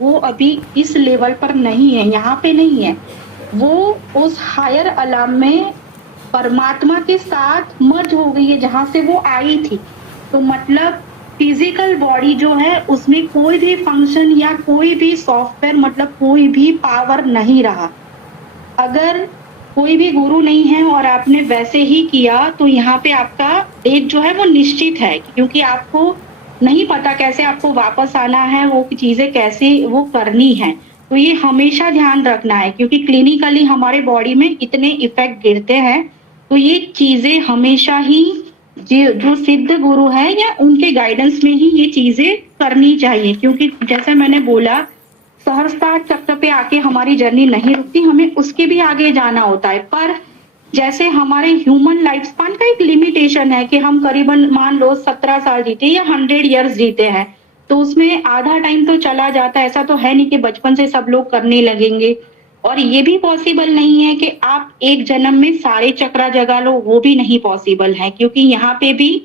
वो अभी इस लेवल पर नहीं है, यहाँ पे नहीं है। वो उस हायर अलाम में परमात्मा के साथ मर्ज हो गई है जहां से वो आई थी। तो मतलब फिजिकल बॉडी जो है उसमें कोई भी फंक्शन या कोई भी सॉफ्टवेयर मतलब कोई भी पावर नहीं रहा। अगर कोई भी गुरु नहीं है और आपने वैसे ही किया तो यहाँ पे आपका डेट जो है वो निश्चित है, क्योंकि आपको नहीं पता कैसे आपको वापस आना है, वो चीजें कैसे वो करनी है। तो ये हमेशा ध्यान रखना है, क्योंकि क्लिनिकली हमारे बॉडी में इतने इफेक्ट गिरते हैं। तो ये चीजें हमेशा ही जो सिद्ध गुरु है या उनके गाइडेंस में ही ये चीजें करनी चाहिए, क्योंकि जैसे मैंने बोला सहस्त्रार चक्र पे आके हमारी जर्नी नहीं रुकती, हमें उसके भी आगे जाना होता है। पर जैसे हमारे ह्यूमन लाइफ स्पान का एक लिमिटेशन है कि हम करीबन मान लो 17 साल जीते या 100 ईयर्स जीते हैं, तो उसमें आधा टाइम तो चला जाता है। ऐसा तो है नहीं कि बचपन से सब लोग करने लगेंगे। और ये भी पॉसिबल नहीं है कि आप एक जन्म में सारे चक्रा जगा लो, वो भी नहीं पॉसिबल है, क्योंकि यहाँ पे भी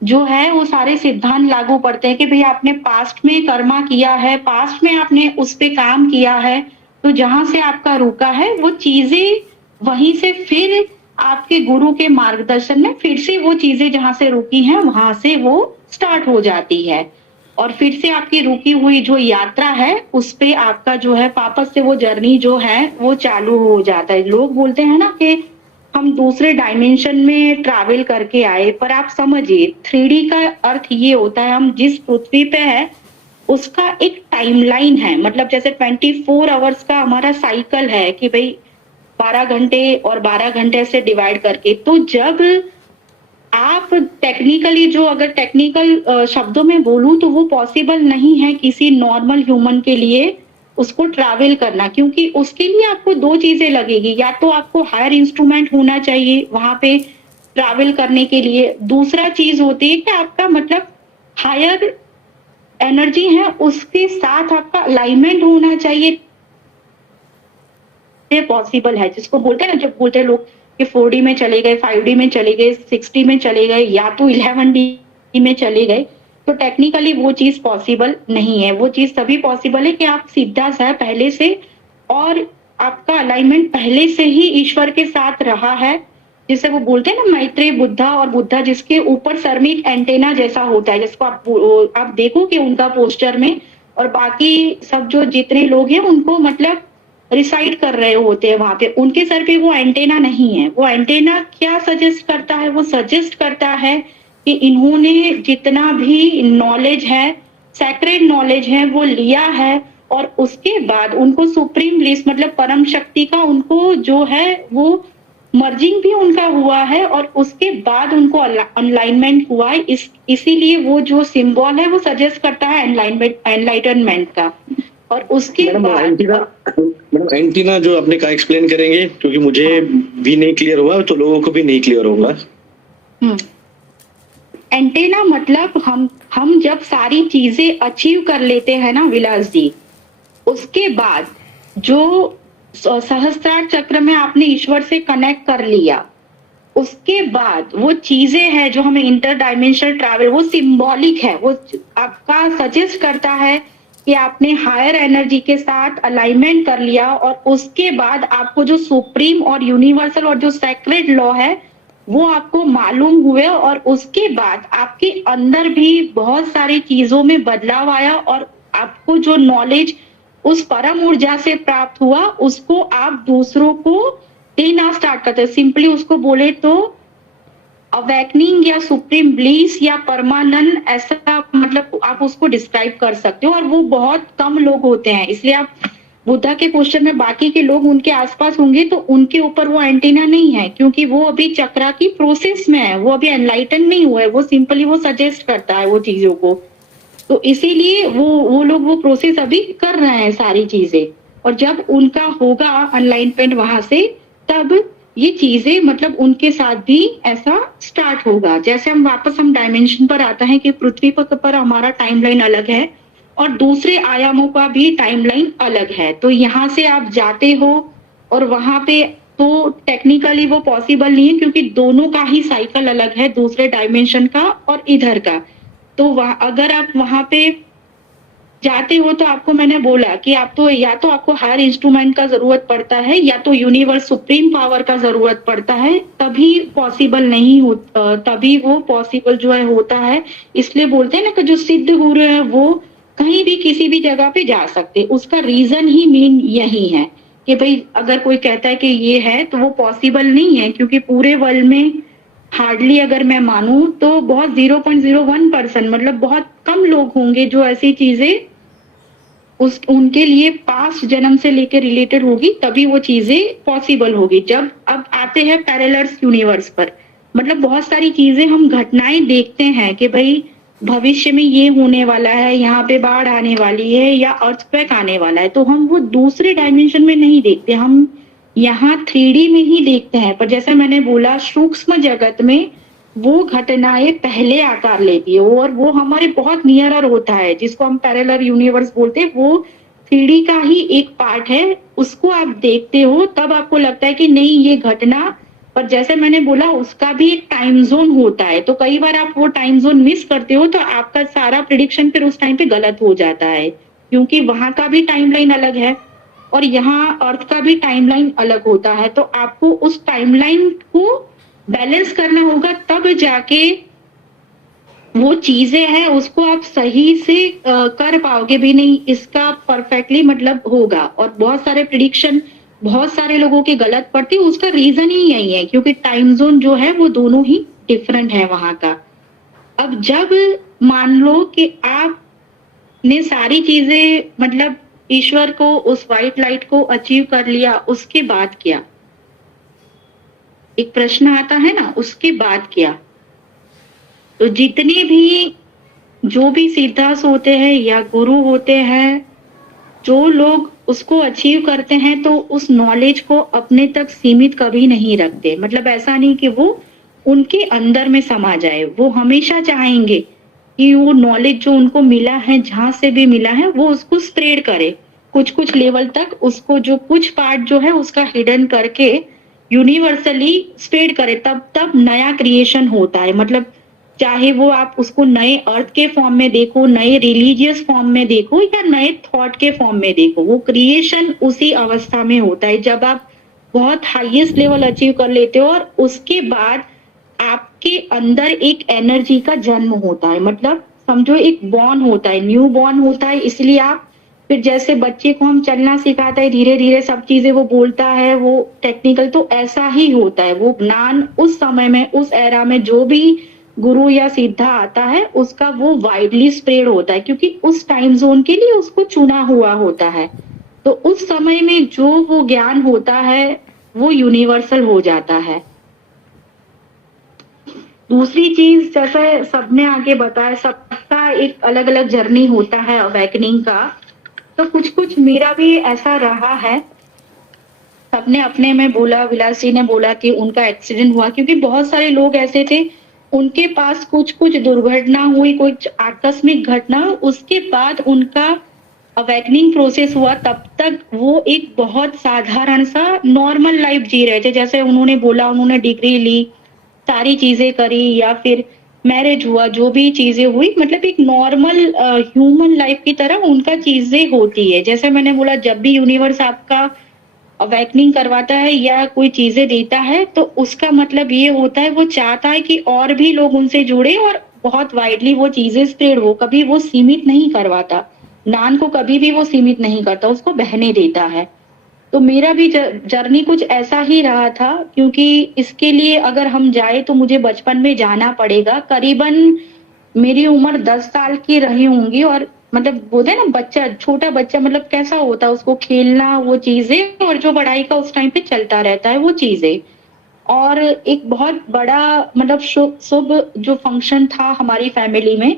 जो है वो सारे सिद्धांत लागू पड़ते हैं कि भाई आपने पास्ट में कर्मा किया है, पास्ट में आपने उस पे काम किया है, तो जहां से आपका रुका है वो चीजें वहीं से फिर आपके गुरु के मार्गदर्शन में फिर से वो चीजें जहां से रुकी हैं वहां से वो स्टार्ट हो जाती है। और फिर से आपकी रुकी हुई जो यात्रा है उस पे आपका जो है वापस से वो जर्नी जो है वो चालू हो जाता है। लोग बोलते हैं ना कि हम दूसरे डायमेंशन में ट्रैवल करके आए, पर आप समझिए 3D का अर्थ ये होता है हम जिस पृथ्वी पे है उसका एक टाइमलाइन है। मतलब जैसे 24 आवर्स का हमारा साइकिल है कि भाई 12 घंटे और 12 घंटे से डिवाइड करके। तो जब आप टेक्निकली जो अगर टेक्निकल शब्दों में बोलूं तो वो पॉसिबल नहीं है किसी नॉर्मल ह्यूमन के लिए उसको ट्रैवल करना, क्योंकि उसके लिए आपको दो चीजें लगेगी। या तो आपको हायर इंस्ट्रूमेंट होना चाहिए वहां पे ट्रैवल करने के लिए, दूसरा चीज होती है कि आपका मतलब हायर एनर्जी है उसके साथ आपका अलाइनमेंट होना चाहिए। पॉसिबल है जिसको बोलते हैं ना, जब बोलते हैं लोग कि 4D में चले गए, 5D में चले गए, 6D में चले गए या तो 11D में चले गए, तो टेक्निकली वो चीज पॉसिबल नहीं है। वो चीज तभी पॉसिबल है कि आप सीधा सा पहले से और आपका अलाइनमेंट पहले से ही ईश्वर के साथ रहा है। जिसे वो बोलते हैं ना मैत्रेय बुद्धा, और बुद्धा जिसके ऊपर सर में एक एंटेना जैसा होता है, जिसको आप देखो कि उनका पोस्टर में, और बाकी सब जो जितने लोग हैं उनको मतलब रिसाइड कर रहे होते हैं वहां पे, उनके सर पे वो एंटेना नहीं है। वो एंटेना क्या सजेस्ट करता है? वो सजेस्ट करता है कि इन्होंने जितना भी नॉलेज है, सैक्रेड नॉलेज है, वो लिया है, और उसके बाद उनको सुप्रीम ब्लिस मतलब परम शक्ति का उनको जो है वो मर्जिंग भी उनका हुआ है, और उसके बाद उनको अनलाइनमेंट हुआ है। इसीलिए वो जो सिंबल है वो सजेस्ट करता है एनलाइटनमेंट का। और उसके मैडम बाद एंटीना जो आपने कहा एक्सप्लेन करेंगे, क्योंकि मुझे भी नहीं क्लियर हुआ तो लोगों को भी नहीं क्लियर होगा। एंटेना मतलब हम जब सारी चीजें अचीव कर लेते हैं ना विलास जी, उसके बाद जो सहस्त्रार चक्र में आपने ईश्वर से कनेक्ट कर लिया, उसके बाद वो चीजें हैं जो हमें इंटर डायमेंशनल ट्रैवल, वो सिंबॉलिक है। वो आपका सजेस्ट करता है कि आपने हायर एनर्जी के साथ अलाइनमेंट कर लिया, और उसके बाद आपको जो सुप्रीम और यूनिवर्सल और जो सेक्रेड लॉ है वो आपको मालूम हुए, और उसके बाद आपके अंदर भी बहुत सारी चीजों में बदलाव आया, और आपको जो नॉलेज उस परम ऊर्जा से प्राप्त हुआ उसको आप दूसरों को देना स्टार्ट करते हैं। सिंपली उसको बोले तो अवेकनिंग या सुप्रीम ब्लीस या परमानंद, ऐसा मतलब आप उसको डिस्क्राइब कर सकते हो। और वो बहुत कम लोग होते हैं, इसलिए आप बुद्धा के क्वेश्चन में बाकी के लोग उनके आसपास होंगे तो उनके ऊपर वो एंटीना नहीं है, क्योंकि वो अभी चक्रा की प्रोसेस में है, वो अभी एनलाइटन नहीं हुआ है। वो सिंपली वो सजेस्ट करता है वो चीजों को, तो इसीलिए वो लोग वो प्रोसेस अभी कर रहे हैं सारी चीजें। और जब उनका होगा अनलाइनमेंट वहां से, तब ये चीजें मतलब उनके साथ भी ऐसा स्टार्ट होगा। जैसे हम डायमेंशन पर आता है कि पृथ्वी पर हमारा टाइमलाइन अलग है और दूसरे आयामों का भी टाइमलाइन अलग है। तो यहाँ से आप जाते हो और वहां पे तो टेक्निकली वो पॉसिबल नहीं है, क्योंकि दोनों का ही साइकिल अलग है, दूसरे डायमेंशन का और इधर का। तो अगर आप वहां पे जाते हो तो आपको मैंने बोला कि आप तो या तो आपको हायर इंस्ट्रूमेंट का जरूरत पड़ता है या तो यूनिवर्स सुप्रीम पावर का जरूरत पड़ता है, तभी पॉसिबल नहीं हो, तभी वो पॉसिबल जो है होता है। इसलिए बोलते हैं ना कि जो सिद्ध गुरु है वो कहीं भी किसी भी जगह पे जा सकते, उसका रीजन ही मेन यही है कि भाई अगर कोई कहता है कि ये है तो वो पॉसिबल नहीं है, क्योंकि पूरे वर्ल्ड में हार्डली अगर मैं मानूं तो बहुत 0.01% मतलब बहुत कम लोग होंगे जो ऐसी चीजें उस उनके लिए पास्ट जन्म से लेकर रिलेटेड होगी, तभी वो चीजें पॉसिबल होगी। जब अब आते हैं पैरेलल्स यूनिवर्स पर, मतलब बहुत सारी चीजें हम घटनाएं देखते हैं कि भाई भविष्य में ये होने वाला है, यहाँ पे बाढ़ आने वाली है या अर्थक्वेक आने वाला है, तो हम वो दूसरे डायमेंशन में नहीं देखते, हम यहाँ 3D में ही देखते हैं। पर जैसे मैंने बोला सूक्ष्म जगत में वो घटनाएं पहले आकार लेती है और वो हमारे बहुत नियरर होता है, जिसको हम पैरेलल यूनिवर्स बोलते हैं। वो 3D का ही एक पार्ट है, उसको आप देखते हो तब आपको लगता है कि नहीं ये घटना, पर जैसे मैंने बोला उसका भी एक टाइम जोन होता है, तो कई बार आप वो टाइम जोन मिस करते हो तो आपका सारा प्रिडिक्शन फिर उस टाइम पे गलत हो जाता है, क्योंकि वहां का भी टाइमलाइन अलग है और यहाँ अर्थ का भी टाइमलाइन अलग होता है। तो आपको उस टाइमलाइन को बैलेंस करना होगा, तब जाके वो चीजें हैं उसको आप सही से कर पाओगे भी, नहीं इसका परफेक्टली मतलब होगा। और बहुत सारे प्रिडिक्शन बहुत सारे लोगों के गलत पड़ती है, उसका रीजन ही यही है क्योंकि टाइम जोन जो है वो दोनों ही डिफरेंट है वहां का। अब जब मान लो कि आपने सारी चीजें मतलब ईश्वर को उस व्हाइट लाइट को अचीव कर लिया, उसके बाद क्या, एक प्रश्न आता है ना, उसके बाद क्या। तो जितने भी जो भी सिद्धांत होते हैं या गुरु होते हैं, जो लोग उसको अचीव करते हैं तो उस नॉलेज को अपने तक सीमित कभी नहीं रखते। मतलब ऐसा नहीं कि वो उनके अंदर में समा जाए, वो हमेशा चाहेंगे कि वो नॉलेज जो उनको मिला है जहां से भी मिला है वो उसको स्प्रेड करे, कुछ कुछ लेवल तक उसको, जो कुछ पार्ट जो है उसका हिडन करके यूनिवर्सली स्प्रेड करे, तब तब नया क्रिएशन होता है। मतलब चाहे वो आप उसको नए अर्थ के फॉर्म में देखो, नए रिलीजियस फॉर्म में देखो या नए थॉट के फॉर्म में देखो, वो क्रिएशन उसी अवस्था में होता है जब आप बहुत हाईएस्ट लेवल अचीव कर लेते हो और उसके बाद आपके अंदर एक एनर्जी का जन्म होता है। मतलब समझो एक बॉर्न होता है, न्यू बॉर्न होता है, इसलिए आप फिर जैसे बच्चे को हम चलना सिखाता है धीरे धीरे सब चीजें वो बोलता है वो टेक्निकल, तो ऐसा ही होता है। वो ज्ञान उस समय में उस एरा में जो भी गुरु या सीधा आता है उसका वो वाइडली स्प्रेड होता है, क्योंकि उस टाइम जोन के लिए उसको चुना हुआ होता है। तो उस समय में जो वो ज्ञान होता है वो यूनिवर्सल हो जाता है। दूसरी चीज जैसे सबने आगे बताया, सबका एक अलग अलग जर्नी होता है अवेकनिंग का, तो कुछ कुछ मेरा भी ऐसा रहा है। सबने अपने में बोला, विलास जी ने बोला कि उनका एक्सीडेंट हुआ, क्योंकि बहुत सारे लोग ऐसे थे उनके पास कुछ कुछ दुर्घटना हुई, कुछ आकस्मिक घटना, उसके बाद उनका अवेकनिंग प्रोसेस हुआ, तब तक वो एक बहुत साधारण सा नॉर्मल लाइफ जी रहे थे। जैसे उन्होंने बोला उन्होंने डिग्री ली, सारी चीजें करी या फिर मैरिज हुआ, जो भी चीजें हुई मतलब एक नॉर्मल ह्यूमन लाइफ की तरह उनका चीजें होती है। जैसे मैंने बोला जब भी यूनिवर्स आपका अवेकनिंग करवाता है या कोई चीजें देता है तो उसका मतलब ये होता है वो चाहता है कि और भी लोग उनसे जुड़े और बहुत वाइडली वो चीजें स्प्रेड हो, कभी वो सीमित नहीं करवाता, ज्ञान को कभी भी वो सीमित नहीं करता, उसको बहने देता है। तो मेरा भी जर्नी कुछ ऐसा ही रहा था, क्योंकि इसके लिए अगर हम जाए तो मुझे बचपन में जाना पड़ेगा। करीबन मेरी उम्र 10 साल की रही होंगी और मतलब बोलते हैं ना बच्चा, छोटा बच्चा मतलब कैसा होता है, उसको खेलना वो चीजें और जो पढ़ाई का उस टाइम पे चलता रहता है वो चीजें। और एक बहुत बड़ा मतलब शुभ शुभ जो फंक्शन था हमारी फैमिली में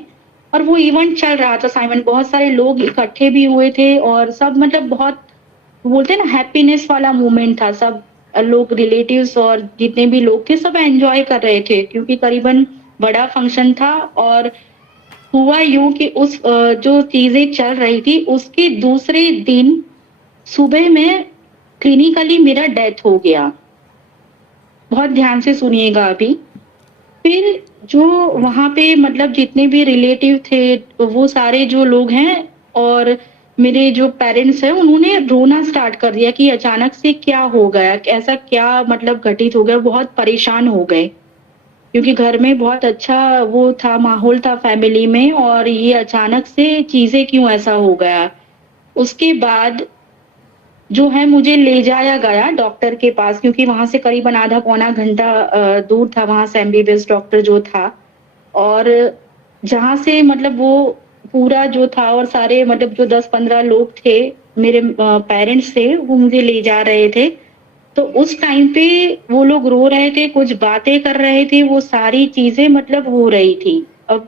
और वो इवेंट चल रहा था साइमन, बहुत सारे लोग इकट्ठे भी हुए थे और सब मतलब बहुत बोलते हैं ना हैप्पीनेस वाला मोमेंट था। सब लोग रिलेटिव्स और जितने भी लोग थे सब एंजॉय कर रहे थे, क्योंकि करीबन बड़ा फंक्शन था। और हुआ यूं कि उस जो चीजें चल रही थी उसके दूसरे दिन सुबह में क्लिनिकली मेरा डेथ हो गया। बहुत ध्यान से सुनिएगा अभी। फिर जो वहां पे मतलब जितने भी रिलेटिव थे वो सारे जो लोग हैं और मेरे जो पेरेंट्स हैं उन्होंने रोना स्टार्ट कर दिया कि अचानक से क्या हो गया? ऐसा क्या मतलब घटित हो गया? बहुत परेशान हो गए। क्योंकि घर में बहुत अच्छा वो था, माहौल था फैमिली में और ये अचानक से चीज़ें क्यों ऐसा हो गया? उसके बाद जो है मुझे ले जाया गया डॉक्टर के पास क्योंकि वहाँ से करीबन आधा पौना घंटा दूर था वहाँ से एमबीबीएस डॉक्टर जो था। और जहाँ से मतलब वो पूरा जो था और सारे मतलब जो 10-15 लोग थे, मेरे पेरेंट्स थे, वो मुझे ले जा रहे थे। तो उस टाइम पे वो लोग रो रहे थे, कुछ बातें कर रहे थे, वो सारी चीज़ें मतलब हो रही थी। अब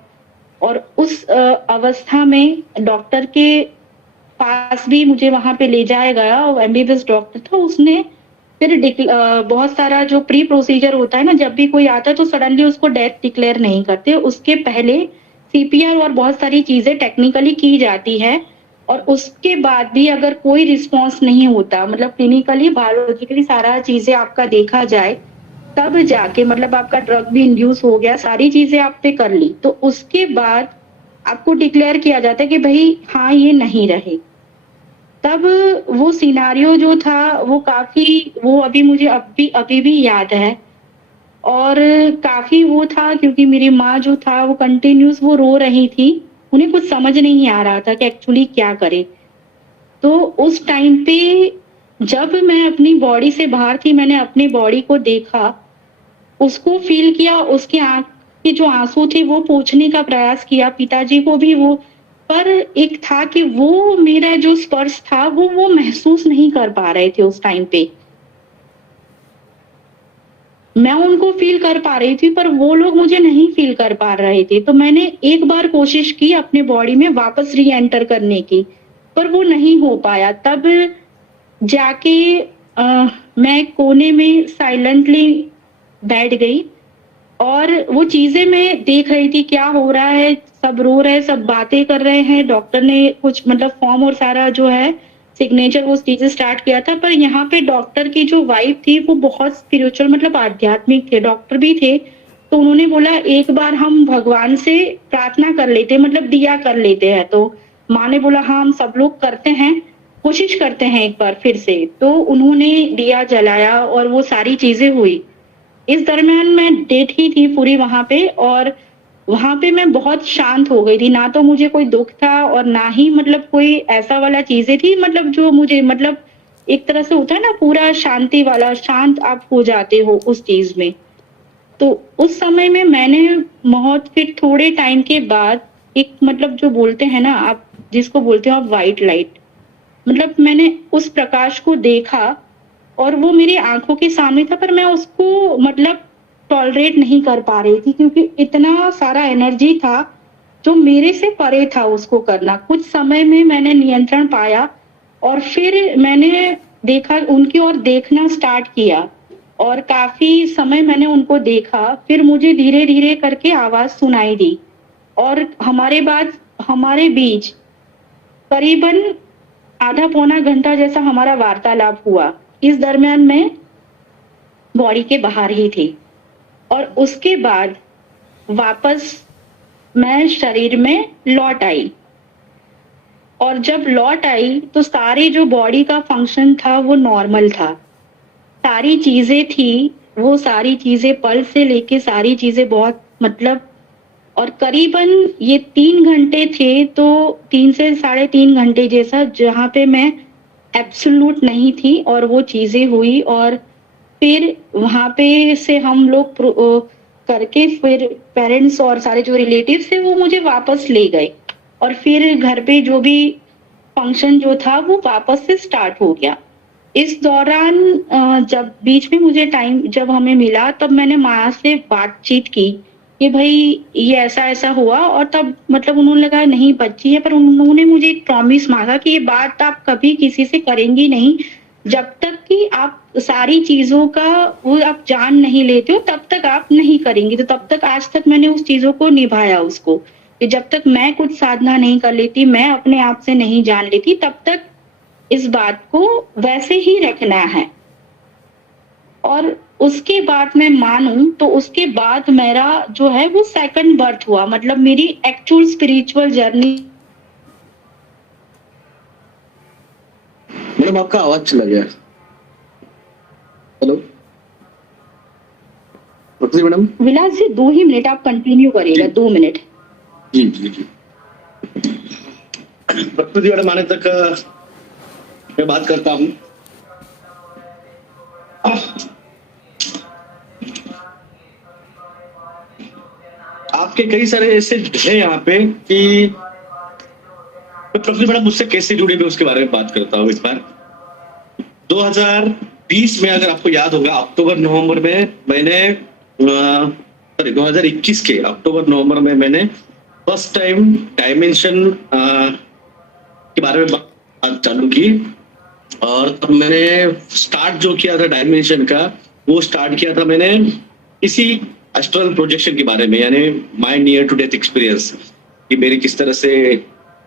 और उस अवस्था में डॉक्टर के पास भी मुझे वहाँ पे ले जाया गया और एमबीबीएस डॉक्टर था, उसने फिर बहुत सारा जो प्री प्रोसीजर होता है ना, जब भी कोई आता है तो सडनली उसको डेथ डिक्लेयर नहीं करते। उसके पहले सीपीआर और बहुत सारी चीज़ें टेक्निकली की जाती है और उसके बाद भी अगर कोई रिस्पॉन्स नहीं होता, मतलब क्लिनिकली, बायोलॉजिकली सारा चीज़ें आपका देखा जाए, तब जाके मतलब आपका ड्रग भी इंड्यूस हो गया, सारी चीज़ें आप पे कर ली, तो उसके बाद आपको डिक्लेयर किया जाता है कि भई हाँ, ये नहीं रहे। तब वो सिनेरियो जो था वो काफ़ी वो अभी मुझे अभी भी याद है और काफ़ी वो था क्योंकि मेरी माँ जो था वो कंटिन्यूअस वो रो रही थी। उन्हें कुछ समझ नहीं आ रहा था कि एक्चुअली क्या करें। तो उस टाइम पे जब मैं अपनी बॉडी से बाहर थी, मैंने अपनी बॉडी को देखा, उसको फ़ील किया, उसकी आँख के जो आँसू थे वो पोंछने का प्रयास किया, पिताजी को भी वो, पर एक था कि वो मेरा जो स्पर्श था वो महसूस नहीं कर पा रहे थे उस टाइम पे। मैं उनको फ़ील कर पा रही थी पर वो लोग मुझे नहीं फ़ील कर पा रहे थे। तो मैंने एक बार कोशिश की अपने बॉडी में वापस री-एंटर करने की, पर वो नहीं हो पाया। तब जाके मैं कोने में साइलेंटली बैठ गई और वो चीज़ें मैं देख रही थी क्या हो रहा है, सब रो रहे हैं, सब बातें कर रहे हैं, डॉक्टर ने कुछ मतलब फॉर्म और सारा जो है सिग्नेचर वो चीज़ें स्टार्ट किया था, पर यहाँ पे डॉक्टर की जो वाइफ थी वो बहुत स्पिरिचुअल मतलब आध्यात्मिक थे, डॉक्टर भी थे। तो उन्होंने बोला एक बार हम भगवान से प्रार्थना कर लेते हैं, मतलब दिया कर लेते हैं। तो माँ ने बोला हाँ, हम सब लोग करते हैं, कोशिश करते हैं एक बार फिर से। तो उन्होंने दिया जलाया और वो सारी चीज़ें हुई। इस दरमियान मैं डेथ ही थी पूरी वहाँ पे और वहाँ पे मैं बहुत शांत हो गई थी। ना तो मुझे कोई दुःख था और ना ही मतलब कोई ऐसा वाला चीज़ें थी मतलब जो मुझे मतलब एक तरह से होता है ना पूरा शांति वाला, शांत आप हो जाते हो उस चीज़ में। तो उस समय में मैंने बहुत फिर थोड़े टाइम के बाद एक मतलब जो बोलते हैं ना आप जिसको बोलते हो आप व्हाइट लाइट, मतलब मैंने उस प्रकाश को देखा और वो मेरी आँखों के सामने था पर मैं उसको मतलब टॉलरेट नहीं कर पा रही थी क्योंकि इतना सारा एनर्जी था, जो मेरे से परे था उसको करना। कुछ समय में मैंने नियंत्रण पाया और फिर मैंने देखा उनकी ओर देखना स्टार्ट किया और काफ़ी समय मैंने उनको देखा। फिर मुझे धीरे-धीरे करके आवाज़ सुनाई दी और हमारे बीच करीबन आधा पौना घंटा जैसा हमारा वार्तालाप हुआ। इस दरमियान मैं बॉडी के बाहर ही थी और उसके बाद वापस मैं शरीर में लौट आई और जब लौट आई तो सारी जो बॉडी का फंक्शन था वो नॉर्मल था। सारी चीज़ें थी, वो सारी चीज़ें पल्स से लेके सारी चीज़ें बहुत मतलब और करीबन ये 3 घंटे थे तो 3 से साढ़े 3 घंटे जैसा जहाँ पे मैं एब्सोल्यूट नहीं थी और वो चीज़ें हुई और फिर वहाँ पे से हम लोग करके फिर पेरेंट्स और सारे जो रिलेटिव्स थे वो मुझे वापस ले गए और फिर घर पे जो भी फंक्शन जो था वो वापस से स्टार्ट हो गया। इस दौरान जब बीच में मुझे टाइम जब हमें मिला तब मैंने माँ से बातचीत की कि भई ये ऐसा-ऐसा हुआ और तब मतलब उन्होंने लगा नहीं बच्ची है पर उन्होंने मुझे एक प्रॉमिस माँगा कि ये बात आप कभी किसी से करेंगी नहीं, जब तक कि आप सारी चीज़ों का वो आप जान नहीं लेते हो तब तक आप नहीं करेंगी। तो तब तक आज तक मैंने उस चीज़ों को निभाया उसको, कि जब तक मैं कुछ साधना नहीं कर लेती, मैं अपने आप से नहीं जान लेती तब तक इस बात को वैसे ही रखना है। और उसके बाद मैं मानूँ तो उसके बाद मेरा जो है वो सेकंड बर्थ हुआ, मतलब मेरी एक्चुअल स्पिरिचुअल जर्नी मैडम आपका आवाज चला गया। हेलो प्रकृति मैडम। विलास जी 2 ही मिनट आप कंटिन्यू करिएगा, 2 मिनट। जी जी जी। प्रकृति मैडम आने तक मैं बात करता हूँ। आपके कई सारे ऐसे हैं यहाँ पे कि प्रकृति मैडम मुझसे कैसे जुड़े, मैं उसके बारे में बात करता हूँ। इस बार 2020 में अगर आपको याद होगा, अक्टूबर नवंबर में मैंने 2021 के अक्टूबर नवंबर में मैंने फर्स्ट टाइम डायमेंशन के बारे में बात चालू की। और तब मैंने स्टार्ट जो किया था डायमेंशन का, वो स्टार्ट किया था मैंने इसी एस्ट्रल प्रोजेक्शन के बारे में, यानी my near to death experience, कि मेरी किस तरह से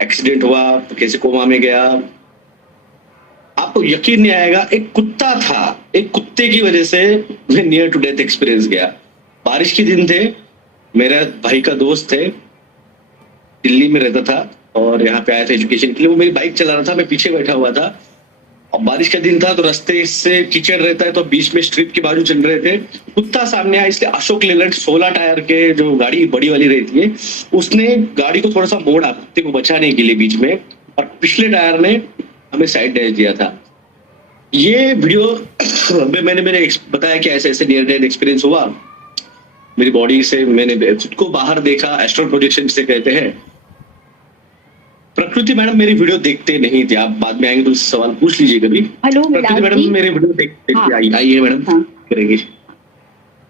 एक्सीडेंट हुआ, तो कैसे कोमा में गया। आपको यकीन नहीं आएगा, एक कुत्ता था, एक कुत्ते की वजह से मैं नियर टू डेथ एक्सपीरियंस गया। बारिश के दिन थे, मेरा भाई का दोस्त थे, दिल्ली में रहता था और यहाँ पे आया था एजुकेशन के लिए। वो मेरी बाइक चला रहा था, मैं पीछे बैठा हुआ था और बारिश का दिन था, तो रास्ते से कीचड़ रहता है, तो बीच में स्ट्रिप के बाजू चल रहे थे। कुत्ता सामने आया, इसलिए अशोक लेलैंड 16 टायर के जो गाड़ी बड़ी वाली रहती है, उसने गाड़ी को थोड़ा सा मोड़ा कुत्ते को बचाने के लिए बीच में, और पिछले टायर ने हमें साइड डैश दिया था। ये वीडियो में मैंने बताया कि ऐसे ऐसे नियर डेथ एक्सपीरियंस हुआ मेरी बॉडी से, मैंने खुद को बाहर देखा, एस्ट्रल प्रोजेक्शन जिसे कहते हैं। प्रकृति मैडम मेरी वीडियो देखते नहीं थे, आप बाद में आएंगे तो सवाल पूछ लीजिए कभी। हेलो प्रकृति मैडम मेरी वीडियो देखते आइए मैडम। हाँ। करेंगे।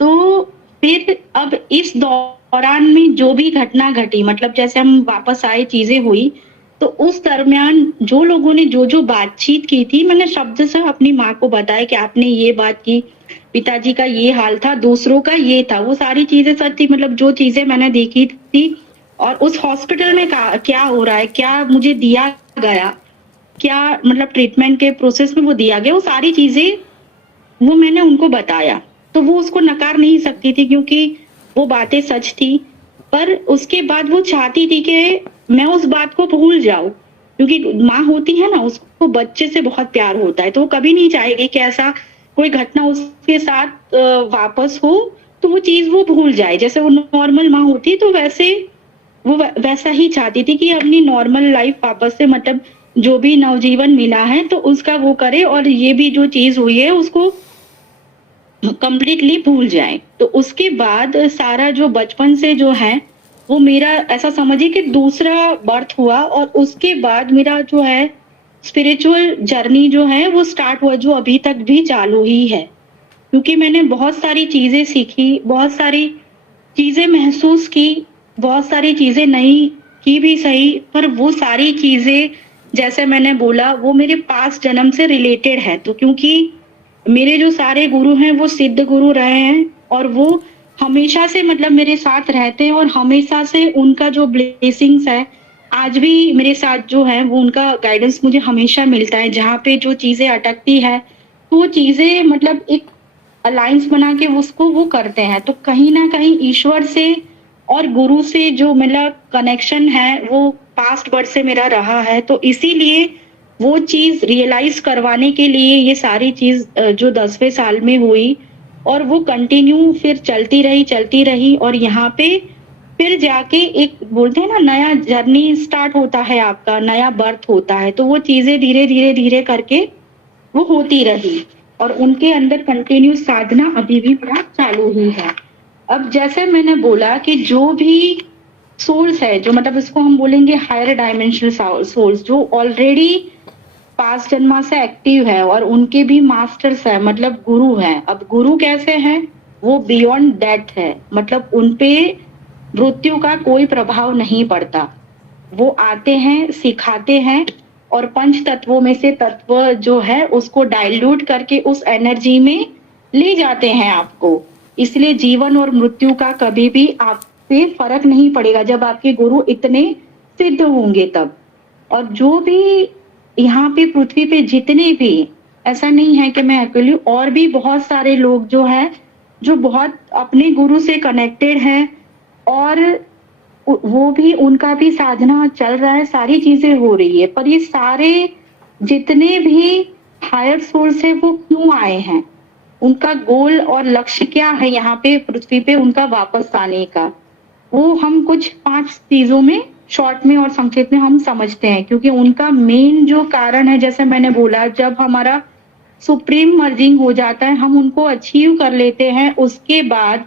तो फिर अब इस दौरान में जो भी घटना घटी, मतलब जैसे हम वापस आए, चीजें हुई, तो उस दरमियान जो लोगों ने जो बातचीत की थी, मैंने शब्द से अपनी माँ को बताया कि आपने ये बात की, पिताजी का ये हाल था, दूसरों का ये था, वो सारी चीजें सच थी। मतलब जो चीजें मैंने देखी थी और उस हॉस्पिटल में क्या हो रहा है, क्या मुझे दिया गया, क्या मतलब ट्रीटमेंट के प्रोसेस में वो दिया गया, वो सारी चीजें वो मैंने उनको बताया। तो वो उसको नकार नहीं सकती थी क्योंकि वो बातें सच थी। पर उसके बाद वो चाहती थी कि मैं उस बात को भूल जाऊं, क्योंकि माँ होती है ना, उसको बच्चे से बहुत प्यार होता है, तो वो कभी नहीं चाहेगी कि ऐसा कोई घटना उसके साथ वापस हो, तो वो चीज वो भूल जाए। जैसे वो नॉर्मल माँ होती तो वो वैसा ही चाहती थी कि अपनी नॉर्मल लाइफ वापस से, मतलब जो भी नवजीवन मिला है तो उसका वो करे, और ये भी जो चीज हुई है उसको कंप्लीटली भूल जाए। तो उसके बाद सारा जो बचपन से जो है वो मेरा ऐसा समझिए कि दूसरा बर्थ हुआ, और उसके बाद मेरा जो है स्पिरिचुअल जर्नी जो है वो स्टार्ट हुआ, जो अभी तक भी चालू ही है। क्योंकि मैंने बहुत सारी चीजें सीखी, बहुत सारी चीजें महसूस की, बहुत सारी चीजें नहीं की भी सही, पर वो सारी चीजें जैसे मैंने बोला वो मेरे पास्ट जन्म से रिलेटेड है। तो क्योंकि मेरे जो सारे गुरु हैं वो सिद्ध गुरु रहे हैं, और वो हमेशा से मतलब मेरे साथ रहते हैं, और हमेशा से उनका जो ब्लेसिंग्स है आज भी मेरे साथ जो है, वो उनका गाइडेंस मुझे हमेशा मिलता है। जहाँ पे जो चीजें अटकती है तो वो चीजें मतलब एक अलायंस बना के उसको वो करते हैं। तो कहीं ना कहीं ईश्वर से और गुरु से जो मेरा कनेक्शन है वो पास्ट बर्थ से मेरा रहा है। तो इसीलिए वो चीज रियलाइज करवाने के लिए ये सारी चीज जो 10वें साल में हुई, और वो कंटिन्यू फिर चलती रही, और यहाँ पे फिर जाके एक बोलते हैं ना, नया जर्नी स्टार्ट होता है, आपका नया बर्थ होता है। तो वो चीजें धीरे करके वो होती रही, और उनके अंदर कंटिन्यू साधना अभी भी मेरा चालू ही है। अब जैसे मैंने बोला कि जो भी सोल्स है, जो मतलब इसको हम बोलेंगे हायर डायमेंशनल सोल्स, जो ऑलरेडी पास्ट जन्मा से एक्टिव है और उनके भी मास्टर्स है, मतलब गुरु है। अब गुरु कैसे हैं, वो बियॉन्ड डेथ है, मतलब उनपे मृत्यु का कोई प्रभाव नहीं पड़ता। वो आते हैं, सिखाते हैं, और 5 तत्वों में से तत्व जो है उसको डाइल्यूट करके उस एनर्जी में ले जाते हैं आपको। इसलिए जीवन और मृत्यु का कभी भी आप पे फर्क नहीं पड़ेगा जब आपके गुरु इतने सिद्ध होंगे तब। और जो भी यहाँ पे पृथ्वी पे जितने भी, ऐसा नहीं है कि मैं अकेली, और भी बहुत सारे लोग जो है जो बहुत अपने गुरु से कनेक्टेड हैं, और वो भी, उनका भी साधना चल रहा है, सारी चीजें हो रही है। पर ये सारे जितने भी हायर सोर्स है वो क्यों आए हैं, उनका गोल और लक्ष्य क्या है यहाँ पे पृथ्वी पे उनका वापस आने का, वो हम कुछ 5 चीजों में शॉर्ट में और संक्षेप में हम समझते हैं। क्योंकि उनका मेन जो कारण है, जैसे मैंने बोला, जब हमारा सुप्रीम मर्जिंग हो जाता है, हम उनको अचीव कर लेते हैं, उसके बाद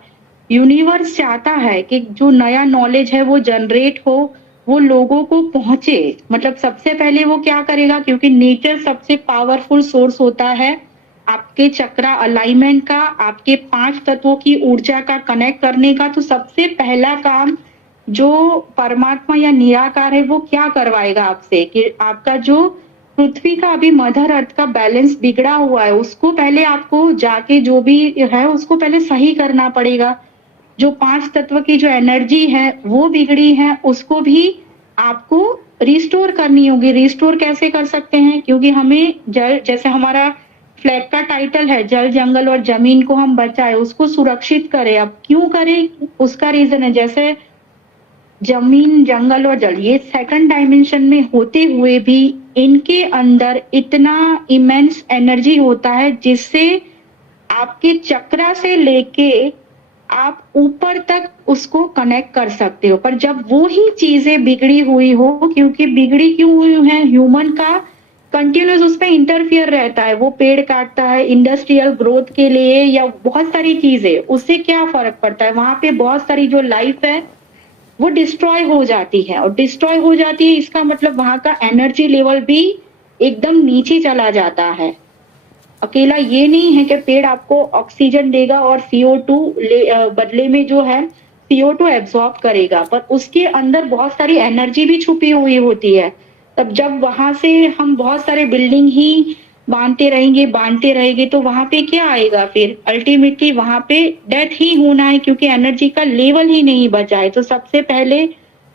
यूनिवर्स चाहता है कि जो नया नॉलेज है वो जनरेट हो, वो लोगों को पहुंचे। मतलब सबसे पहले वो क्या करेगा, क्योंकि नेचर सबसे पावरफुल सोर्स होता है आपके चक्रा अलाइनमेंट का, आपके 5 तत्वों की ऊर्जा का कनेक्ट करने का। तो सबसे पहला काम जो परमात्मा या निराकार है वो क्या करवाएगा आपसे, कि आपका जो पृथ्वी का अभी मदर अर्थ का बैलेंस बिगड़ा हुआ है, उसको पहले आपको जाके जो भी है उसको पहले सही करना पड़ेगा। जो 5 तत्व की जो एनर्जी है वो बिगड़ी है, उसको भी आपको रिस्टोर करनी होगी। रिस्टोर कैसे कर सकते हैं, क्योंकि हमें जल, जैसे हमारा फ्लैग का टाइटल है जल जंगल और जमीन को हम बचाए, उसको सुरक्षित करें। अब क्यों करें, उसका रीजन है, जैसे जमीन जंगल और जल ये सेकंड डायमेंशन में होते हुए भी इनके अंदर इतना इमेंस एनर्जी होता है जिससे आपके चक्रा से लेके आप ऊपर तक उसको कनेक्ट कर सकते हो। पर जब वो ही चीजें बिगड़ी हुई हो, क्योंकि बिगड़ी क्यों हुई है, ह्यूमन का कंटिन्यूस उस पर इंटरफियर रहता है, वो पेड़ काटता है इंडस्ट्रियल ग्रोथ के लिए या बहुत सारी चीजें, उससे क्या फर्क पड़ता है, वहां पे बहुत सारी जो लाइफ है वो डिस्ट्रॉय हो जाती है। और डिस्ट्रॉय हो जाती है इसका मतलब वहां का एनर्जी लेवल भी एकदम नीचे चला जाता है। अकेला ये नहीं है कि पेड़ आपको ऑक्सीजन देगा और CO2 बदले में जो है CO2 एब्सॉर्ब करेगा, पर उसके अंदर बहुत सारी एनर्जी भी छुपी हुई होती है। तब जब वहां से हम बहुत सारे बिल्डिंग ही बांधते रहेंगे तो वहां पे क्या आएगा, फिर अल्टीमेटली वहां पे डेथ ही होना है, क्योंकि एनर्जी का लेवल ही नहीं बचा है। तो सबसे पहले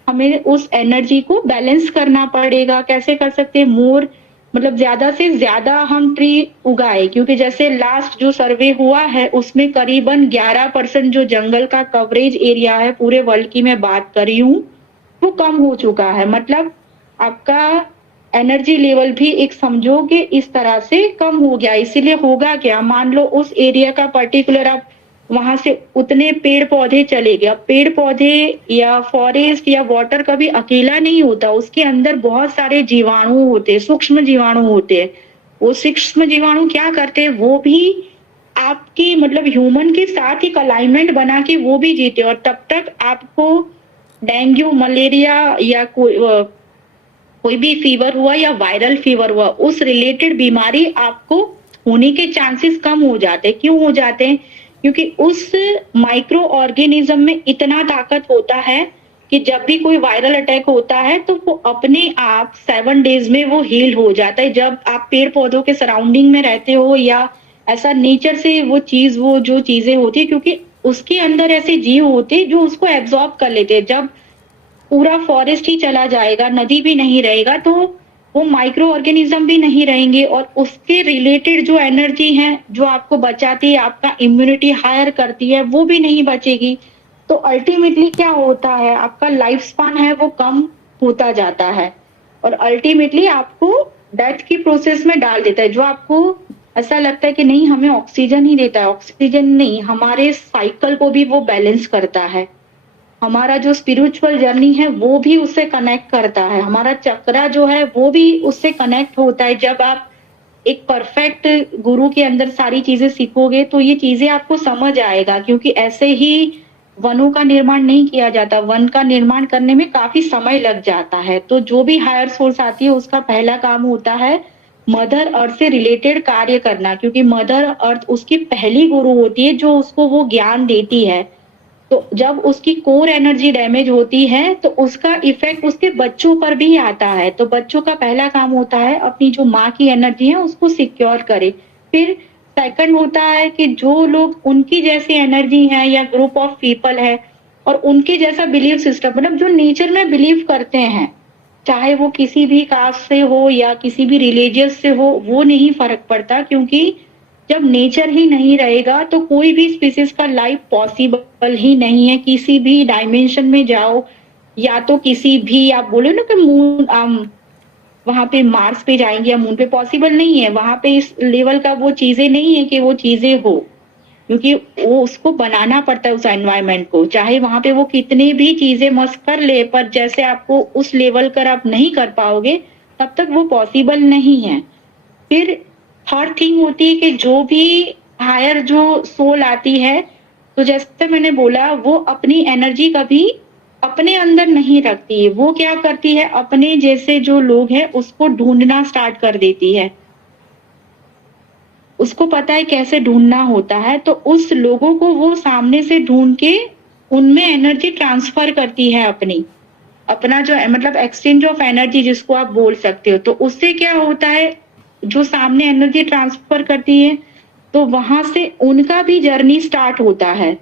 हमें उस एनर्जी को बैलेंस करना पड़ेगा। कैसे कर सकते हैं, मोर मतलब ज्यादा से ज्यादा हम ट्री उगाए, क्योंकि जैसे लास्ट जो सर्वे हुआ है उसमें करीबन 11% जो जंगल का कवरेज एरिया है पूरे वर्ल्ड की मैं बात कर रही हूँ, वो कम हो चुका है। मतलब आपका एनर्जी लेवल भी एक समझो कि इस तरह से कम हो गया। इसीलिए होगा क्या, मान लो उस एरिया का पर्टिकुलर आप वहां से उतने पेड़ पौधे चले गए। अब पेड़ पौधे या फॉरेस्ट या वाटर कभी अकेला नहीं होता, उसके अंदर बहुत सारे जीवाणु होते हैं, सूक्ष्म जीवाणु होते हैं। वो सूक्ष्म जीवाणु क्या करते हैं, वो भी आपकी मतलब ह्यूमन के साथ एक अलाइनमेंट बना के वो भी जीते। और तब तक आपको डेंगू मलेरिया या कोई भी फीवर हुआ या वायरल फीवर हुआ, उस रिलेटेड बीमारी आपको होने के चांसेस कम हो जाते हैं। क्यों हो जाते हैं, क्योंकि उस माइक्रो ऑर्गेनिज्म में इतना ताकत होता है कि जब भी कोई वायरल अटैक होता है तो वो अपने आप 7 डेज में वो हील हो जाता है। जब आप पेड़ पौधों के सराउंडिंग में रहते हो या ऐसा नेचर से वो जो चीजें होती है, क्योंकि उसके अंदर ऐसे जीव होते हैं जो उसको एब्जॉर्ब कर लेते हैं। जब पूरा फॉरेस्ट ही चला जाएगा, नदी भी नहीं रहेगा, तो वो माइक्रो ऑर्गेनिज्म भी नहीं रहेंगे और उसके रिलेटेड जो एनर्जी है जो आपको बचाती है, आपका इम्यूनिटी हायर करती है, वो भी नहीं बचेगी। तो अल्टीमेटली क्या होता है, आपका लाइफ स्पान है वो कम होता जाता है और अल्टीमेटली आपको डेथ की प्रोसेस में डाल देता है। जो आपको ऐसा लगता है कि नहीं हमें ऑक्सीजन ही देता है, ऑक्सीजन नहीं, हमारे साइकिल को भी वो बैलेंस करता है। हमारा जो स्पिरिचुअल जर्नी है वो भी उससे कनेक्ट करता है, हमारा चक्रा जो है वो भी उससे कनेक्ट होता है। जब आप एक परफेक्ट गुरु के अंदर सारी चीजें सीखोगे तो ये चीजें आपको समझ आएगा, क्योंकि ऐसे ही वनों का निर्माण नहीं किया जाता, वन का निर्माण करने में काफी समय लग जाता है। तो जो भी हायर सोर्स आती है उसका पहला काम होता है मदर अर्थ से रिलेटेड कार्य करना, क्योंकि मदर अर्थ उसकी पहली गुरु होती है जो उसको वो ज्ञान देती है। तो जब उसकी कोर एनर्जी डैमेज होती है तो उसका इफेक्ट उसके बच्चों पर भी आता है। तो बच्चों का पहला काम होता है अपनी जो माँ की एनर्जी है उसको सिक्योर करे। फिर सेकंड होता है कि जो लोग उनकी जैसी एनर्जी है या ग्रुप ऑफ पीपल है और उनके जैसा बिलीफ सिस्टम, मतलब जो नेचर में बिलीव करते हैं, चाहे वो किसी भी कास्ट से हो या किसी भी रिलीजियस से हो, वो नहीं फर्क पड़ता, क्योंकि जब नेचर ही नहीं रहेगा तो कोई भी स्पीसीज का लाइफ पॉसिबल ही नहीं है। किसी भी डायमेंशन में जाओ या तो किसी भी आप बोले ना कि मून वहां पे मार्स पे जाएंगे या मून पे, पॉसिबल नहीं है। वहां पे इस लेवल का वो चीजें नहीं है कि वो चीजें हो, क्योंकि वो उसको बनाना पड़ता है उस एनवायरनमेंट को। चाहे वहां पे वो कितने भी चीजें मस्त कर ले, पर जैसे आपको उस लेवल कर आप नहीं कर पाओगे तब तक वो पॉसिबल नहीं है। फिर थर्ड थिंग होती है कि जो भी हायर जो सोल आती है, तो जैसे मैंने बोला, वो अपनी एनर्जी कभी अपने अंदर नहीं रखती है। वो क्या करती है, अपने जैसे जो लोग हैं उसको ढूंढना स्टार्ट कर देती है। उसको पता है कैसे ढूंढना होता है, तो उस लोगों को वो सामने से ढूंढ के उनमें एनर्जी ट्रांसफर करती है अपनी, अपना जो मतलब एक्सचेंज ऑफ एनर्जी जिसको आप बोल सकते हो। तो उससे क्या होता है, जो सामने एनर्जी ट्रांसफर करती है तो वहां से उनका भी जर्नी स्टार्ट होता है।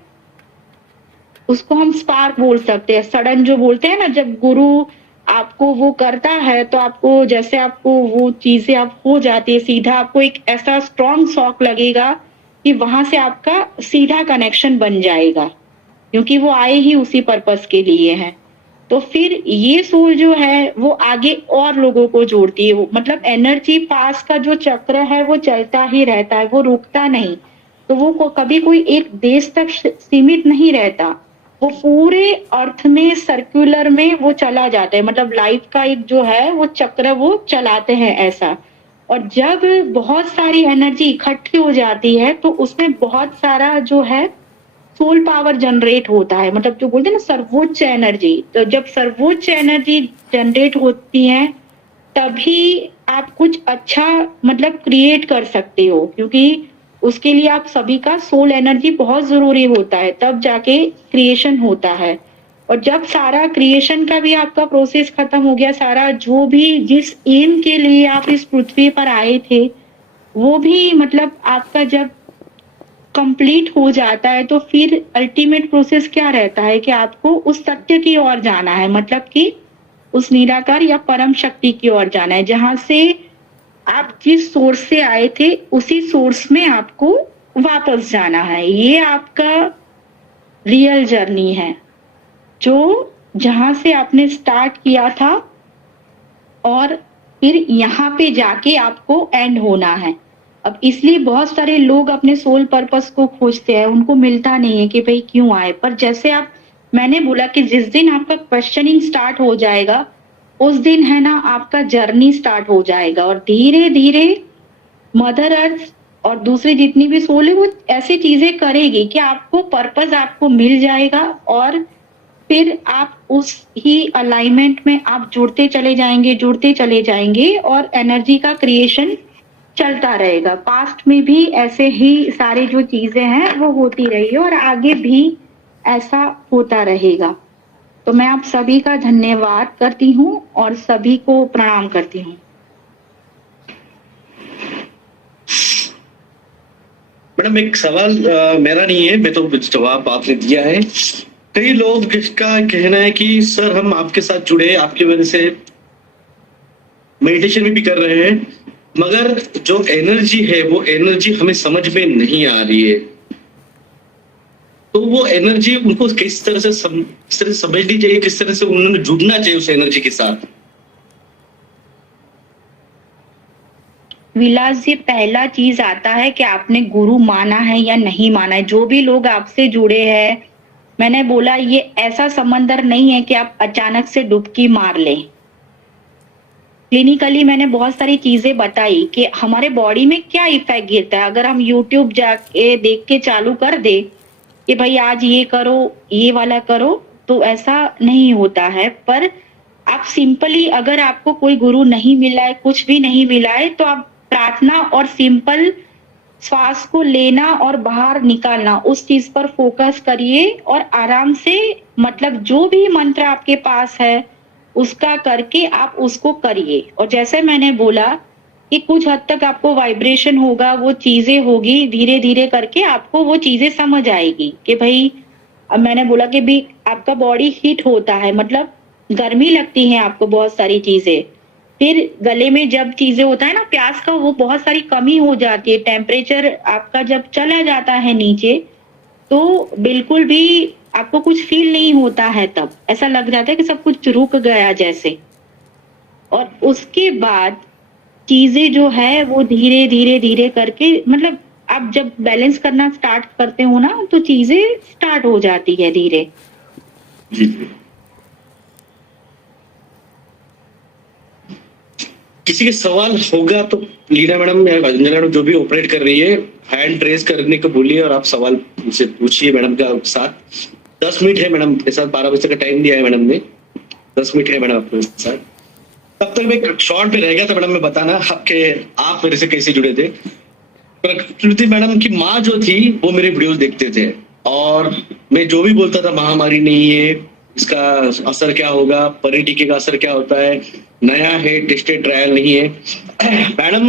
उसको हम स्पार्क बोल सकते हैं, सडन जो बोलते हैं ना, जब गुरु आपको वो करता है तो आपको जैसे आपको वो चीजें आप हो जाती है, सीधा आपको एक ऐसा स्ट्रॉन्ग शॉक लगेगा कि वहां से आपका सीधा कनेक्शन बन जाएगा, क्योंकि वो आए ही उसी पर्पस के लिए है। तो फिर ये सोल जो है वो आगे और लोगों को जोड़ती है। वो मतलब एनर्जी पास का जो चक्र है वो चलता ही रहता है, वो रुकता नहीं। तो वो कभी कोई एक देश तक सीमित नहीं रहता, वो पूरे अर्थ में सर्कुलर में वो चला जाता है। मतलब लाइफ का एक जो है वो चक्र वो चलाते हैं ऐसा। और जब बहुत सारी एनर्जी इकट्ठी हो जाती है तो उसमें बहुत सारा जो है सोल पावर जनरेट होता है। मतलब जो बोलते हैं ना सर्वोच्च एनर्जी, तो जब सर्वोच्च एनर्जी जनरेट होती है तभी आप कुछ अच्छा मतलब क्रिएट कर सकते हो, क्योंकि उसके लिए आप सभी का सोल एनर्जी बहुत जरूरी होता है, तब जाके क्रिएशन होता है। और जब सारा क्रिएशन का भी आपका प्रोसेस खत्म हो गया, सारा जो भी जिस एम के लिए आप इस पृथ्वी पर आए थे वो भी मतलब आपका जब कंप्लीट हो जाता है, तो फिर अल्टीमेट प्रोसेस क्या रहता है कि आपको उस सत्य की ओर जाना है। मतलब कि उस निराकार या परम शक्ति की ओर जाना है, जहां से आप जिस सोर्स से आए थे उसी सोर्स में आपको वापस जाना है। ये आपका रियल जर्नी है, जो जहां से आपने स्टार्ट किया था और फिर यहाँ पे जाके आपको एंड होना है। अब इसलिए बहुत सारे लोग अपने सोल पर्पस को खोजते हैं, उनको मिलता नहीं है कि भाई क्यों आए। पर जैसे आप मैंने बोला कि जिस दिन आपका क्वेश्चनिंग स्टार्ट हो जाएगा उस दिन है ना आपका जर्नी स्टार्ट हो जाएगा। और धीरे धीरे मदर अर्थ और दूसरी जितनी भी सोल है वो ऐसी चीजें करेगी कि आपको पर्पस आपको मिल जाएगा, और फिर आप उस ही अलाइनमेंट में आप जुड़ते चले जाएंगे और एनर्जी का क्रिएशन चलता रहेगा। पास्ट में भी ऐसे ही सारी जो चीजें हैं वो होती रही है और आगे भी ऐसा होता रहेगा। तो मैं आप सभी का धन्यवाद करती हूँ और सभी को प्रणाम करती हूँ। मैडम एक सवाल मेरा नहीं है, मैं तो जवाब आपने दिया है। कई लोग इसका कहना है कि सर हम आपके साथ जुड़े, आपकी वजह से मेडिटेशन भी कर रहे हैं, मगर जो एनर्जी है वो एनर्जी हमें समझ में नहीं आ रही है। तो वो एनर्जी उनको किस तरह से समझनी चाहिए, किस तरह से उन्होंने जुड़ना चाहिए उस एनर्जी के साथ? विलास जी, पहला चीज आता है कि आपने गुरु माना है या नहीं माना है। जो भी लोग आपसे जुड़े हैं, मैंने बोला ये ऐसा समंदर नहीं है कि आप अचानक से डुबकी मार लें। क्लिनिकली मैंने बहुत सारी चीजें बताई कि हमारे बॉडी में क्या इफेक्ट गिरता है। अगर हम यूट्यूब जाके देख के चालू कर दे कि भाई आज ये करो, ये वाला करो, तो ऐसा नहीं होता है। पर आप सिंपली, अगर आपको कोई गुरु नहीं मिला है, कुछ भी नहीं मिला है, तो आप प्रार्थना और सिंपल श्वास को लेना और बाहर निकालना, उस चीज पर फोकस करिए और आराम से मतलब जो भी मंत्र आपके पास है उसका करके आप उसको करिए। और जैसे मैंने बोला कि कुछ हद तक आपको वाइब्रेशन होगा, वो चीजें होगी, धीरे धीरे करके आपको वो चीजें समझ आएगी कि भाई, अब मैंने बोला कि भी आपका बॉडी हीट होता है, मतलब गर्मी लगती है आपको बहुत सारी चीजें। फिर गले में जब चीजें होता है ना प्यास का, वो बहुत सारी कमी हो जाती है। टेम्परेचर आपका जब चला जाता है नीचे तो बिल्कुल भी आपको कुछ फील नहीं होता है, तब ऐसा लग जाता है कि सब कुछ रुक गया जैसे। और उसके बाद चीजें जो है वो धीरे धीरे धीरे करके मतलब आप जब बैलेंस करना स्टार्ट करते हो ना तो चीजें स्टार्ट हो जाती है धीरे। जी जी। किसी के सवाल होगा तो लीना मैडम या अंजना मैडम जो भी ऑपरेट कर रही है हैंड रेज करने को बोलिए और आप सवाल उनसे पूछिए मैडम का साथ। 10 मिनट है मैडम के साथ, 12 बजे का टाइम दिया है मैडम ने, 10 मिनट है मैडम आपके साथ। तब तक मैं शॉर्ट पे रह गया था मैडम, मैं बताना आप मेरे से कैसे जुड़े थे। प्रकृति मैडम की माँ जो थी वो मेरे वीडियोस देखते थे और मैं जो भी बोलता था महामारी नहीं है, इसका असर क्या होगा, परी टीके का असर क्या होता है, नया है, टेस्टेड ट्रायल नहीं है, मैडम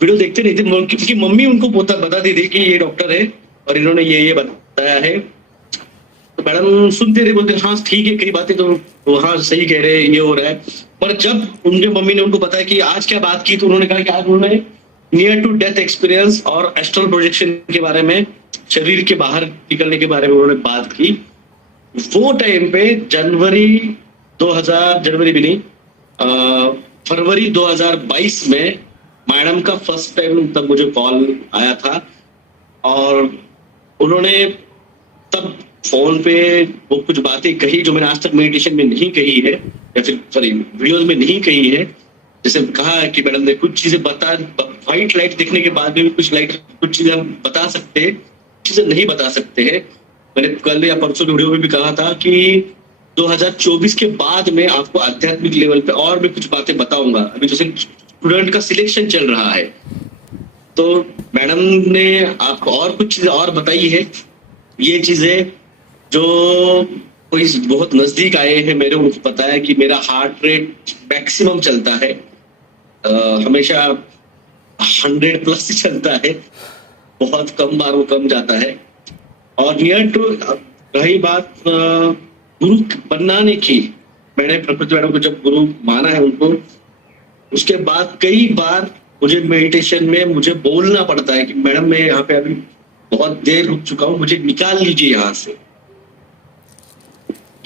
वीडियो देखते नहीं थे क्योंकि मम्मी उनको बताती थी कि ये डॉक्टर है और इन्होंने ये बताया है। तो मैडम सुनते रहे, बोलते हाँ ठीक है, कई बातें तो हाँ सही कह रहे हैं, ये हो रहा है। पर जब उनके मम्मी ने उनको बताया कि आज क्या बात की तो उन्होंने कहा कि आज उन्होंने नियर टू डेथ एक्सपीरियंस और एस्ट्रल प्रोजेक्शन के बारे में, शरीर के बाहर निकलने के बारे में उन्होंने बात की। वो टाइम पे जनवरी भी नहीं, फरवरी 2022 में मैडम का फर्स्ट टाइम तब मुझे कॉल आया था और उन्होंने तब फोन पे वो कुछ बातें कही जो मैंने आज तक मेडिटेशन में नहीं कही है या फिर सॉरी वीडियोस में नहीं कही है। जैसे कहा है कि मैडम ने कुछ चीजें बता, व्हाइट लाइट दिखने के बाद भी कुछ चीजें हम बता सकते हैं, चीजें नहीं बता सकते हैं। मैंने कल या परसों वीडियो में भी कहा था कि 2024 के बाद में आपको आध्यात्मिक लेवल पे और भी कुछ बातें बताऊंगा। अभी जैसे स्टूडेंट का सिलेक्शन चल रहा है तो मैडम ने आपको और कुछ चीजें और बताई है। ये चीजें जो कोई बहुत नजदीक आए हैं मेरे, उनको पता है कि मेरा हार्ट रेट मैक्सिमम चलता है, हमेशा 100 प्लस ही चलता है, बहुत कम बार वो कम जाता है। और नियर टू रही बात गुरु बनाने की, मैंने प्रकृति मैडम को जब गुरु माना है उनको, उसके बाद कई बार मुझे मेडिटेशन में मुझे बोलना पड़ता है कि मैडम मैं यहाँ पे अभी बहुत देर रुक चुका हूँ, मुझे निकाल लीजिए यहाँ से।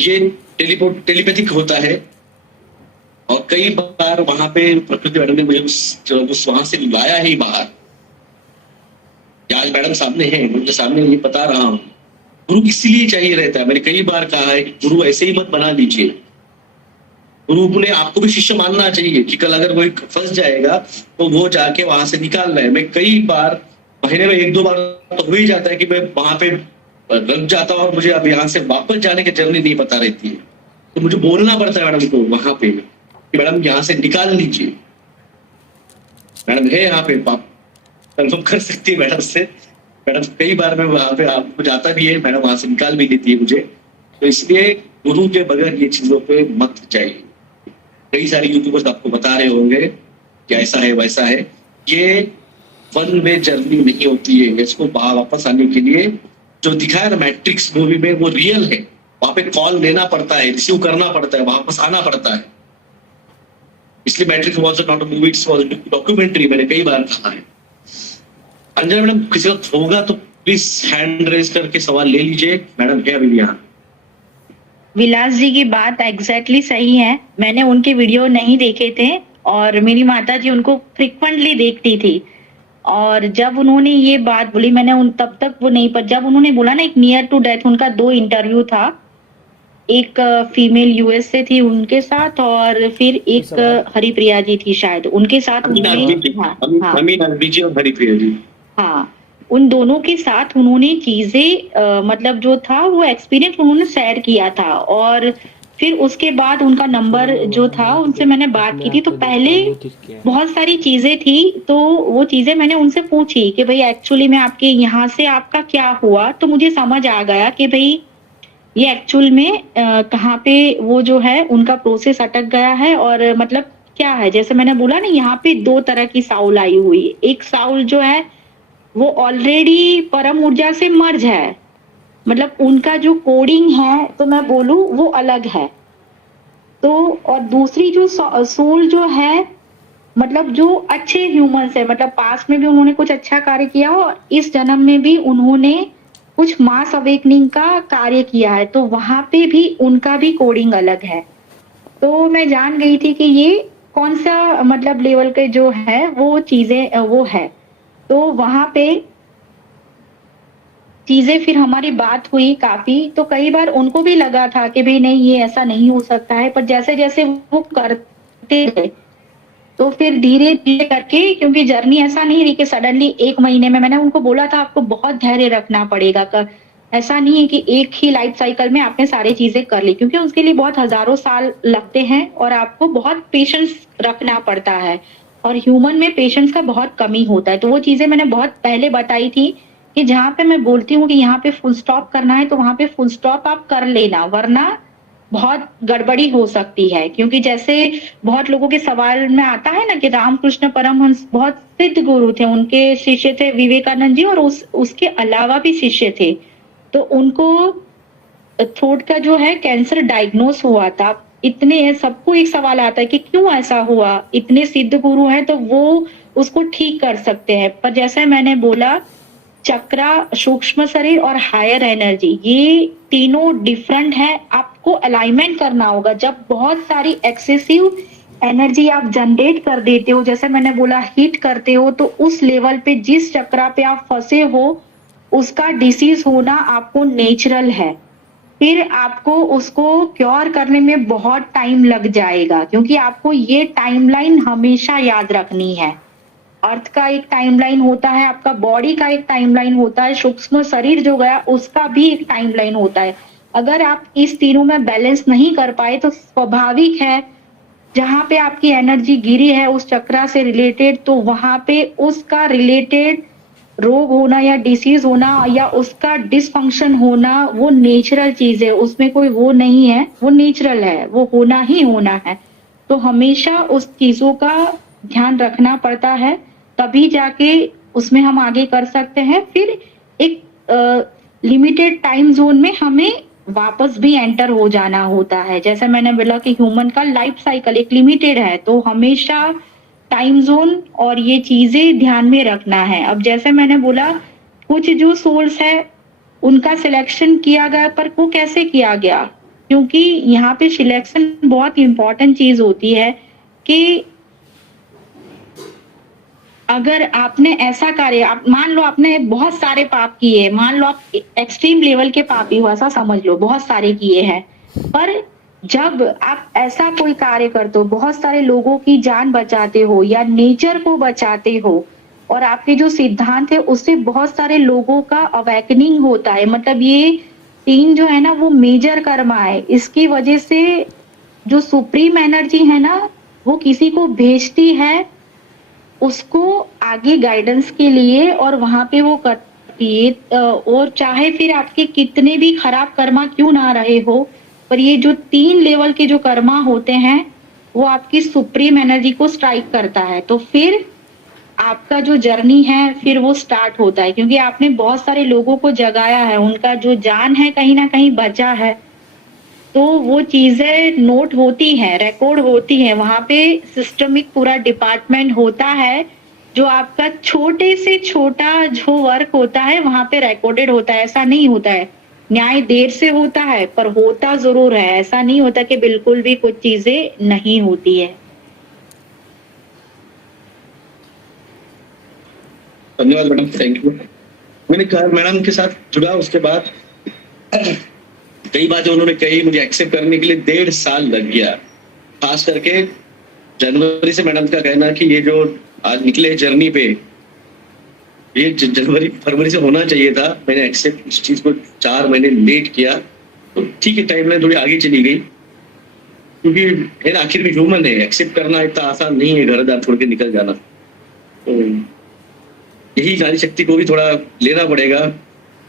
ये टेलीपैथिक होता है और कई बार वहां पे प्रकृति मैडम ने मुझे वहां से लाया ही बाहर। आज मैडम सामने है, मुझे सामने ये बता रहा हूँ, गुरु इसीलिए चाहिए रहता है। मैंने कई बार कहा है कि गुरु ऐसे ही मत बना दीजिए, गुरु ने आपको भी शिष्य मानना चाहिए कि कल अगर वो फंस जाएगा तो वो जाके वहां से निकाल रहा है। मैं कई बार महीने में 1-2 बार तो हो ही जाता है कि मैं वहां पे रख जाता हूँ और मुझे अब यहाँ से वापस जाने की जर्नी नहीं पता रहती है, तो मुझे बोलना पड़ता है मैडम को वहां पे कि मैडम यहाँ से निकाल लीजिए। मैडम है यहाँ पे, आप कंफर्म कर सकती है मैडम से। मैडम कई बार मैं वहां पे आपको जाता भी है, मैडम वहां से निकाल भी देती है मुझे। तो इसलिए गुरु के बगैर ये चीजों पे मत जाइए। कई सारे यूट्यूबर्स आपको बता रहे होंगे कि ऐसा है वैसा है, ये वन वे जर्नी नहीं होती है। इसको वापस आने के लिए जो दिखाया ना मैट्रिक्स मूवी में, वो रियल है। वहां पे कॉल लेना पड़ता है, रिसीव करना पड़ता है, वापस आना पड़ता है। इसलिए matrix was not a movie, it's was documentary, मैंने कई बार कहा है। अंजना मैडम किसी वक्त होगा तो प्लीज हैंड रेज करके सवाल ले लीजिए, मैडम है अभी यहाँ। विलास जी की बात एग्जैक्टली सही है, मैंने उनके वीडियो नहीं देखे थे और मेरी माता जी उनको फ्रिक्वेंटली देखती थी। और जब उन्होंने ये बात बोली, मैंने उन तब तक वो नहीं, पर जब उन्होंने बोला ना एक नियर टू डेथ, उनका 2 इंटरव्यू था, एक फीमेल यूएस से थी उनके साथ और फिर एक हरिप्रिया जी थी शायद उनके साथ हाँ, उन दोनों के साथ उन्होंने चीजें मतलब जो था वो एक्सपीरियंस उन्होंने शेयर किया था। और फिर उसके बाद उनका नंबर जो था उनसे मैंने बात की थी। तो पहले बहुत सारी चीजें थी, तो वो चीजें मैंने उनसे पूछी कि भाई एक्चुअली में आपके यहाँ से आपका क्या हुआ। तो मुझे समझ आ गया कि भाई ये एक्चुअल में कहाँ पे वो जो है उनका प्रोसेस अटक गया है। और मतलब क्या है, जैसे मैंने बोला ना, यहाँ पे 2 तरह की साउल आई हुई है। एक साउल जो है वो ऑलरेडी परम ऊर्जा से मर्ज है, मतलब उनका जो कोडिंग है तो मैं बोलूं वो अलग है। तो और दूसरी जो सोल जो है, मतलब जो अच्छे ह्यूमंस है, मतलब पास्ट में भी उन्होंने कुछ अच्छा कार्य किया और इस जन्म में भी उन्होंने कुछ मास अवेकनिंग का कार्य किया है, तो वहां पे भी उनका भी कोडिंग अलग है। तो मैं जान गई थी कि ये कौन सा मतलब लेवल के जो है वो चीजें वो है। तो वहां पे चीजें फिर हमारी बात हुई काफी, तो कई बार उनको भी लगा था कि भाई नहीं ये ऐसा नहीं हो सकता है, पर जैसे जैसे वो करते गए तो फिर धीरे धीरे करके, क्योंकि जर्नी ऐसा नहीं रही कि सडनली 1 महीने में, मैंने उनको बोला था आपको बहुत धैर्य रखना पड़ेगा। ऐसा नहीं है कि एक ही लाइफ साइकिल में आपने सारी चीजें कर ली, क्योंकि उसके लिए बहुत हजारों साल लगते हैं और आपको बहुत पेशेंस रखना पड़ता है और ह्यूमन में पेशेंस का बहुत कमी होता है। तो वो चीजें मैंने बहुत पहले बताई थी कि जहाँ पे मैं बोलती हूँ कि यहाँ पे फुल स्टॉप करना है तो वहां पे फुल स्टॉप आप कर लेना, वरना बहुत गड़बड़ी हो सकती है। क्योंकि जैसे बहुत लोगों के सवाल में आता है ना कि रामकृष्ण परमहंस बहुत सिद्ध गुरु थे, उनके शिष्य थे विवेकानंद जी और उसके अलावा भी शिष्य थे। तो उनको थ्रोट का जो है कैंसर डायग्नोस हुआ था। इतने सबको एक सवाल आता है कि क्यों ऐसा हुआ, इतने सिद्ध गुरु हैं तो वो उसको ठीक कर सकते हैं। पर जैसे मैंने बोला, चक्रा, सूक्ष्म शरीर और हायर एनर्जी, ये तीनों डिफरेंट है। आपको अलाइनमेंट करना होगा। जब बहुत सारी एक्सेसिव एनर्जी आप जनरेट कर देते हो, जैसे मैंने बोला हीट करते हो, तो उस लेवल पे जिस चक्रा पे आप फंसे हो उसका डिसीज होना आपको नेचुरल है। फिर आपको उसको क्योर करने में बहुत टाइम लग जाएगा, क्योंकि आपको ये टाइमलाइन हमेशा याद रखनी है। अर्थ का एक टाइमलाइन होता है, आपका बॉडी का एक टाइमलाइन होता है, सूक्ष्म शरीर जो गया उसका भी एक टाइमलाइन होता है। अगर आप इस तीनों में बैलेंस नहीं कर पाए तो स्वाभाविक है जहां पे आपकी एनर्जी गिरी है उस चक्रा से रिलेटेड, तो वहां पे उसका रिलेटेड रोग होना या डिसीज होना या उसका डिसफंक्शन होना वो नेचुरल चीज है, उसमें कोई वो नहीं है, वो नेचुरल है, वो होना ही होना है। तो हमेशा उस चीजों का ध्यान रखना पड़ता है, तभी जाके उसमें हम आगे कर सकते हैं। फिर एक लिमिटेड टाइम जोन में हमें वापस भी एंटर हो जाना होता है। जैसे मैंने बोला कि ह्यूमन का लाइफ साइकिल एक लिमिटेड है, तो हमेशा टाइम जोन और ये चीजें ध्यान में रखना है। अब जैसे मैंने बोला कुछ जो सोल्स है उनका सिलेक्शन किया गया, पर वो कैसे किया गया, क्योंकि यहाँ पे सिलेक्शन बहुत इंपॉर्टेंट चीज होती है कि अगर आपने ऐसा कार्य, आप मान लो आपने बहुत सारे पाप किए, मान लो आप एक्सट्रीम लेवल के पापी हो, ऐसा समझ लो बहुत सारे किए हैं, पर जब आप ऐसा कोई कार्य करते हो, बहुत सारे लोगों की जान बचाते हो या नेचर को बचाते हो और आपके जो सिद्धांत है उससे बहुत सारे लोगों का अवेकनिंग होता है, मतलब ये तीन जो है ना वो मेजर कर्मा है। इसकी वजह से जो सुप्रीम एनर्जी है ना वो किसी को भेजती है उसको आगे गाइडेंस के लिए और वहां पे वो करती है। और चाहे फिर आपके कितने भी खराब कर्मा क्यों ना रहे हो, पर ये जो 3 लेवल के जो कर्मा होते हैं वो आपकी सुप्रीम एनर्जी को स्ट्राइक करता है, तो फिर आपका जो जर्नी है फिर वो स्टार्ट होता है। क्योंकि आपने बहुत सारे लोगों को जगाया है, उनका जो जान है कहीं ना कहीं बचा है, तो वो चीजें नोट होती हैं, रिकॉर्ड होती हैं। वहां पे सिस्टमिक पूरा डिपार्टमेंट होता है जो आपका छोटे से छोटा जो वर्क होता है वहां पे रिकॉर्डेड होता है। ऐसा नहीं होता है न्याय देर से होता है, पर होता जरूर है। ऐसा नहीं होता कि बिल्कुल भी कुछ चीजें नहीं होती है। धन्यवाद मैडम, थैंक यू। मैंने कहा मैडम के साथ जुड़ा, उसके बाद कई बातें उन्होंने कही, मुझे एक्सेप्ट करने के लिए 1.5 साल लग गया। खास करके जनवरी से मैडम का कहना कि ये जो आज निकले जर्नी पे, ये जनवरी फरवरी से होना चाहिए था। मैंने एक्सेप्ट इस चीज को 4 महीने लेट किया, तो ठीक है टाइमलाइन थोड़ी आगे चली गई, क्योंकि है ना आखिर में ह्यूमन है, एक्सेप्ट करना इतना आसान नहीं है, घर द्वार छोड़ के निकल जाना। तो यही नारी शक्ति को भी थोड़ा लेना पड़ेगा।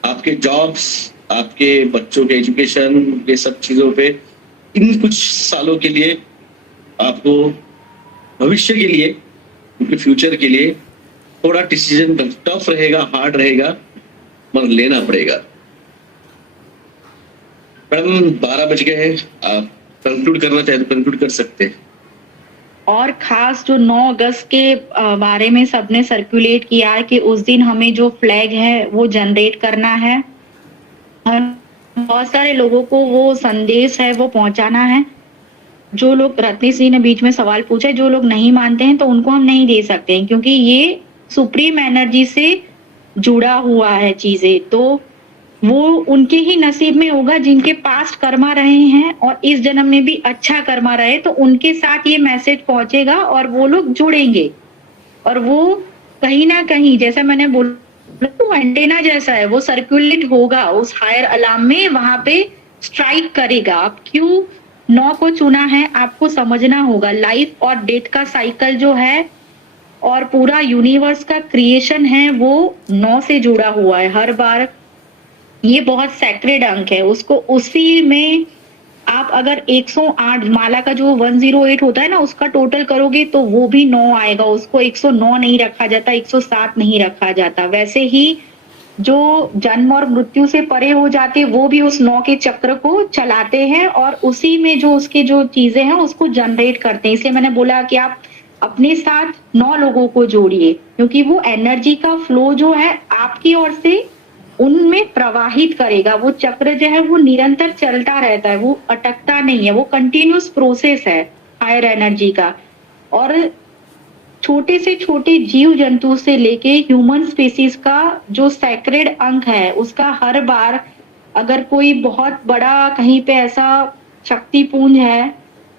आपके जॉब्स, आपके बच्चों के एजुकेशन, ये सब चीजों पे इन कुछ सालों के लिए आपको भविष्य के लिए, उनके फ्यूचर के लिए थोड़ा डिसीजन टफ रहेगा, हार्ड रहेगा, मगर लेना पड़ेगा। मैडम 12 बज गए हैं, आप कंक्लूड करना चाहे तो कंक्लूड कर सकते हैं। और खास जो 9 अगस्त के बारे में सबने सर्कुलेट किया है कि उस दिन हमें जो फ्लैग है वो जनरेट करना है, बहुत सारे लोगों को वो संदेश है वो पहुंचाना है। जो लोग, रत्नेश जी ने बीच में सवाल पूछा, जो लोग नहीं मानते हैं तो उनको हम नहीं दे सकते हैं, क्योंकि ये सुप्रीम एनर्जी से जुड़ा हुआ है चीजें, तो वो उनके ही नसीब में होगा जिनके पास्ट कर्मा रहे हैं और इस जन्म में भी अच्छा कर्मा रहे, तो उनके साथ ये मैसेज पहुंचेगा और वो लोग जुड़ेंगे। और वो कहीं ना कहीं, जैसा मैंने बोला, तो एंटेना जैसा है, वो सर्कुलेट होगा उस हायर अलार्म में, वहां पे स्ट्राइक करेगा। आप क्यों 9 को चुना है आपको समझना होगा। लाइफ और डेथ का साइकिल जो है और पूरा यूनिवर्स का क्रिएशन है वो 9 से जुड़ा हुआ है हर बार। ये बहुत सैक्रेड अंक है, उसको उसी में आप अगर 108 माला का जो 108 होता है ना, उसका टोटल करोगे तो वो भी 9 आएगा। उसको 109 नहीं रखा जाता, 107 नहीं रखा जाता। वैसे ही जो जन्म और मृत्यु से परे हो जाते, वो भी उस 9 के चक्र को चलाते हैं और उसी में जो उसके जो चीजें हैं उसको जनरेट करते हैं। इसलिए मैंने बोला कि आप अपने साथ 9 लोगों को जोड़िए, क्योंकि वो एनर्जी का फ्लो जो है आपकी ओर से उनमें प्रवाहित करेगा। वो चक्र जो है वो निरंतर चलता रहता है, वो अटकता नहीं है, वो कंटिन्यूस प्रोसेस है हायर एनर्जी का। और छोटे से छोटे जीव जंतु से लेके ह्यूमन स्पीसीज का जो सैक्रेड अंक है, उसका हर बार अगर कोई बहुत बड़ा कहीं पे ऐसा शक्तिपुंज है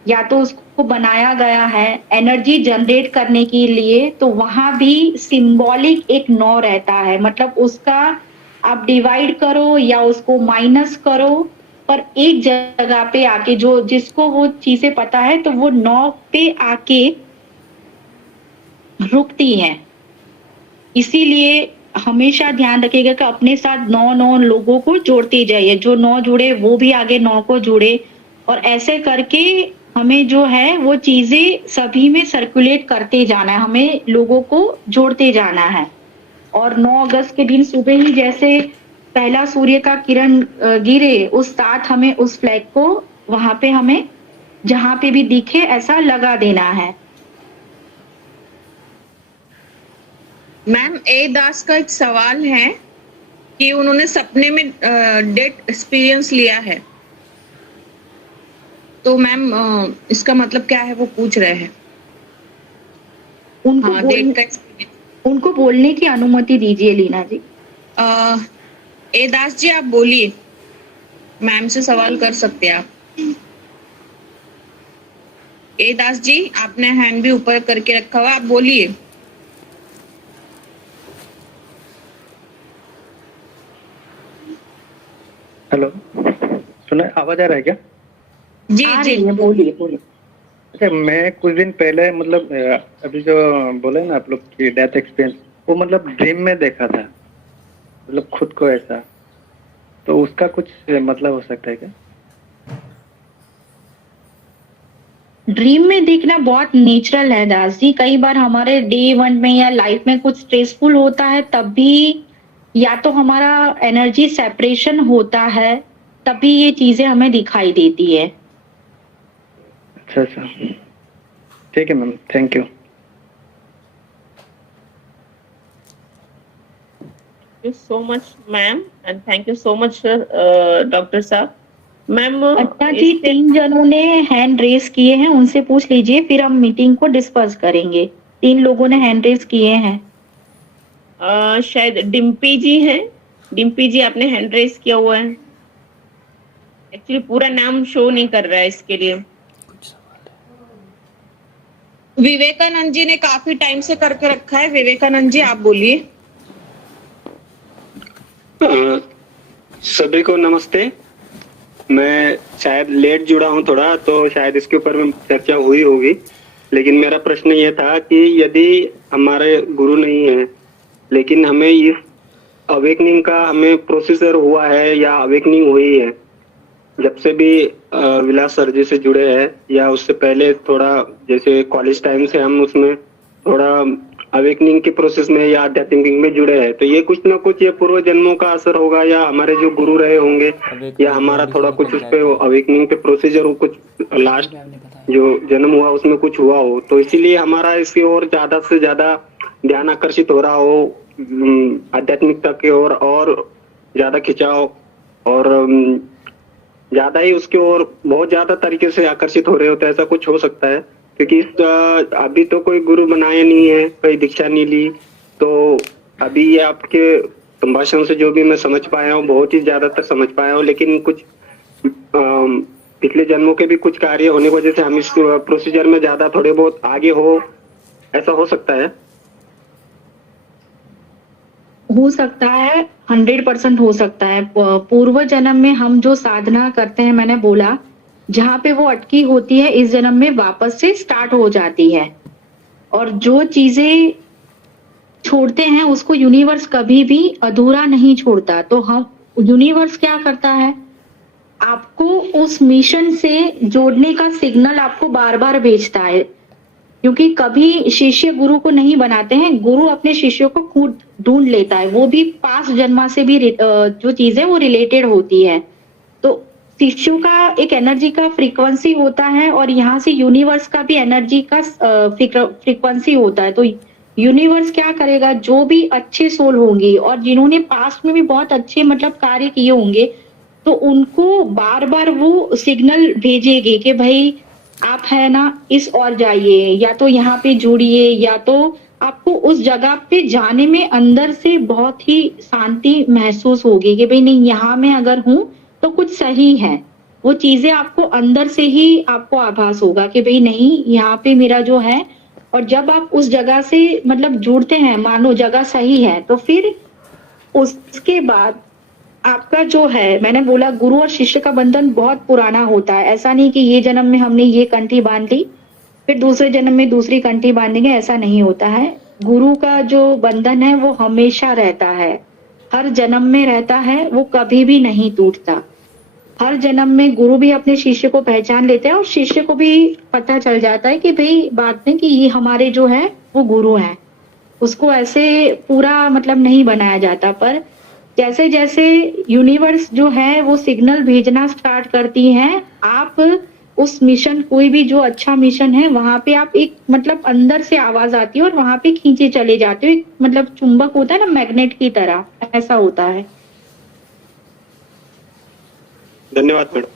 या तो उसको बनाया गया है एनर्जी जनरेट करने के लिए, तो वहां भी सिंबॉलिक एक 9 रहता है। मतलब उसका आप डिवाइड करो या उसको माइनस करो, पर एक जगह पे आके जो जिसको वो चीजें पता है, तो वो 9 पे आके रुकती हैं। इसीलिए हमेशा ध्यान रखिएगा कि अपने साथ 9 लोगों को जोड़ते जाइए। जो 9 जुड़े वो भी आगे 9 को जुड़े, और ऐसे करके हमें जो है वो चीजें सभी में सर्कुलेट करते जाना है, हमें लोगों को जोड़ते जाना है। और 9 अगस्त के दिन सुबह ही जैसे पहला सूर्य का किरण गिरे, उस साथ हमें उस फ्लैग को वहां पे हमें जहां पे भी दिखे ऐसा लगा देना है। मैम ए दास का एक सवाल है कि उन्होंने सपने में डेथ एक्सपीरियंस लिया है, तो मैम इसका मतलब क्या है वो पूछ रहे हैं। उनको हाँ, डेथ का एक्सपीरियंस। उनको बोलने की अनुमति दीजिए लीना जी। ए दास जी आप बोलिए, मैम से सवाल कर सकते हैं आप। ए दास जी आपने हैंड भी ऊपर करके रखा हुआ, आप बोलिए। हेलो, सुना, आवाज आ रहा है क्या? जी आ जी रही है, बोलिए बोलिए। अच्छा, मैं कुछ दिन पहले मतलब अभी जो बोले ना आप लोग की डेथ एक्सपीरियंस, वो मतलब ड्रीम में देखा था, मतलब खुद को ऐसा, तो उसका कुछ मतलब हो सकता है क्या? ड्रीम में देखना बहुत नेचुरल है दास जी। कई बार हमारे डे वन में या लाइफ में कुछ स्ट्रेसफुल होता है, तब भी या तो हमारा एनर्जी सेपरेशन होता है, तभी ये चीजें हमें दिखाई देती है। अच्छा अच्छा, ठीक है ma'am, thank you. Thank you so much, ma'am, and thank you so much, doctor साहब। मैम अच्छा जी, 3 जनों ने हैंड रेस किए हैं, उनसे पूछ लीजिए, फिर हम मीटिंग को डिस्कस करेंगे। 3 लोगों ने हैंड रेस किए हैं। शायद डिम्पी जी हैं। डिम्पी जी आपने हैंड रेस किया हुआ है। एक्चुअली पूरा नाम शो नहीं कर रहा है इसके लिए। विवेकानंद जी ने काफी टाइम से करके रखा है। विवेकानंद जी आप बोलिए। सभी को नमस्ते। मैं शायद लेट जुड़ा हूं थोड़ा, तो शायद इसके ऊपर में चर्चा हुई होगी, लेकिन मेरा प्रश्न ये था कि यदि हमारे गुरु नहीं है, लेकिन हमें इस अवेकनिंग का हमें प्रोसीजर हुआ है या अवेकनिंग हुई है, जब से भी विलास सर जी से जुड़े हैं या उससे पहले थोड़ा जैसे कॉलेज टाइम से हम उसमें थोड़ा अवेकनिंग के प्रोसेस में या आध्यात्मिक में जुड़े हैं, तो ये कुछ ना कुछ ये पूर्व जन्मों का असर होगा या हमारे जो गुरु रहे होंगे या हमारा थोड़ा कुछ उस पे अवेकनिंग पे प्रोसीजर हो, कुछ लास्ट जो जन्म हुआ उसमें कुछ हुआ हो, तो इसीलिए हमारा इसकी ओर ज्यादा से ज्यादा ध्यान आकर्षित हो रहा हो आध्यात्मिकता की ओर और ज्यादा खिंचाव और ज्यादा ही उसकी ओर बहुत ज्यादा तरीके से आकर्षित हो रहे होते हैं, ऐसा कुछ हो सकता है? क्योंकि अभी तो कोई गुरु बनाया नहीं है, कोई दीक्षा नहीं ली, तो अभी ये आपके संभाषण से जो भी मैं समझ पाया हूँ, बहुत ही ज्यादातर समझ पाया हूँ, लेकिन कुछ पिछले जन्मों के भी कुछ कार्य होने की वजह से हम इस प्रोसीजर में ज्यादा थोड़े बहुत आगे हो, ऐसा हो सकता है? हो सकता है, 100% हो सकता है। पूर्व जन्म में हम जो साधना करते हैं, मैंने बोला जहाँ पे वो अटकी होती है इस जन्म में वापस से स्टार्ट हो जाती है। और जो चीजें छोड़ते हैं उसको यूनिवर्स कभी भी अधूरा नहीं छोड़ता। तो हम यूनिवर्स क्या करता है, आपको उस मिशन से जोड़ने का सिग्नल आपको बार बार भेजता है। क्योंकि कभी शिष्य गुरु को नहीं बनाते हैं, गुरु अपने शिष्यों को खुद ढूंढ लेता है। वो भी पास्ट जन्मा से भी जो चीजें वो रिलेटेड होती है। तो शिष्यों का एक एनर्जी का फ्रीक्वेंसी होता है और यहाँ से यूनिवर्स का भी एनर्जी का फ्रीक्वेंसी होता है। तो यूनिवर्स क्या करेगा, जो भी अच्छे सोल होंगी और जिन्होंने पास्ट में भी बहुत अच्छे मतलब कार्य किए होंगे, तो उनको बार बार वो सिग्नल भेजेगी कि भाई आप है ना इस और जाइए, या तो यहाँ पे जुड़िए, या तो आपको उस जगह पे जाने में अंदर से बहुत ही शांति महसूस होगी कि भाई नहीं, यहाँ मैं अगर हूँ तो कुछ सही है। वो चीजें आपको अंदर से ही आपको आभास होगा कि भाई नहीं, यहाँ पे मेरा जो है। और जब आप उस जगह से मतलब जुड़ते हैं, मानो जगह सही है, तो फिर उसके बाद आपका जो है, मैंने बोला गुरु और शिष्य का बंधन बहुत पुराना होता है। ऐसा नहीं कि ये जन्म में हमने ये कंठी बांध ली फिर दूसरे जन्म में दूसरी कंठी बांधेंगे, ऐसा नहीं होता है। गुरु का जो बंधन है वो हमेशा रहता है, हर जन्म में रहता है, वो कभी भी नहीं टूटता। हर जन्म में गुरु भी अपने शिष्य को पहचान लेते हैं और शिष्य को भी पता चल जाता है कि भाई बात में कि ये हमारे जो है वो गुरु हैं। उसको ऐसे पूरा मतलब नहीं बनाया जाता, पर जैसे जैसे यूनिवर्स जो है वो सिग्नल भेजना स्टार्ट करती है, आप उस मिशन, कोई भी जो अच्छा मिशन है, वहां पे आप एक मतलब अंदर से आवाज आती है और वहां पे खींचे चले जाते हो। एक मतलब चुंबक होता है ना, मैग्नेट की तरह, ऐसा होता है। धन्यवाद मैडम।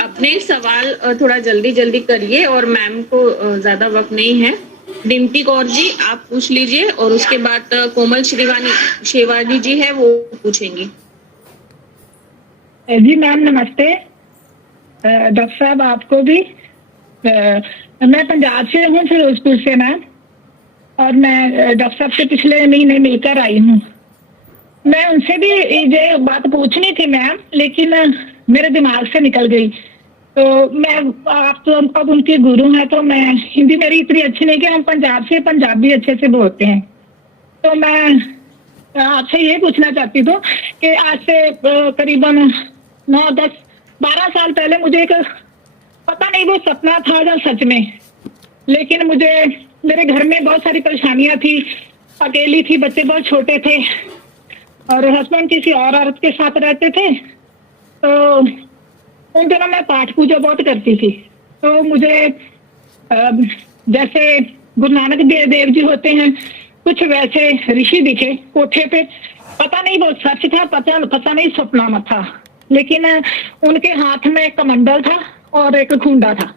अपने सवाल थोड़ा जल्दी जल्दी करिए और मैम को ज्यादा वक्त नहीं है। डिम्पी कौर जी आप पूछ लीजिए और उसके बाद कोमल शेवानी जी है वो पूछेंगी। जी मैम नमस्ते। डॉक्टर साहब आपको भी। मैं पंजाब से हूँ, फिरोजपुर से मैम, और मैं डॉक्टर साहब से पिछले महीने मिलकर आई हूँ। मैं उनसे भी ये बात पूछनी थी मैम, लेकिन मेरे दिमाग से निकल गई। तो मैं, आप तो अब उनके गुरु हैं, तो मैं, हिंदी मेरी इतनी अच्छी नहीं कि हम पंजाब से पंजाबी अच्छे से बोलते हैं। तो मैं आपसे ये पूछना चाहती हूँ कि आज से करीबन 9, 10, 12 साल पहले मुझे एक, पता नहीं वो सपना था या सच में, लेकिन मुझे मेरे घर में बहुत सारी परेशानियां थी, अकेली थी, बच्चे बहुत छोटे थे और हस्बैंड किसी और औरत के साथ रहते थे। तो उन दिनों मैं पाठ पूजा बहुत करती थी। तो मुझे जैसे गुरु नानक देव जी होते हैं, कुछ वैसे ऋषि दिखे कोठे पे। पता नहीं वो सच था, पता नहीं सपना मत था, लेकिन उनके हाथ में एक कमंडल था और एक खूंडा था,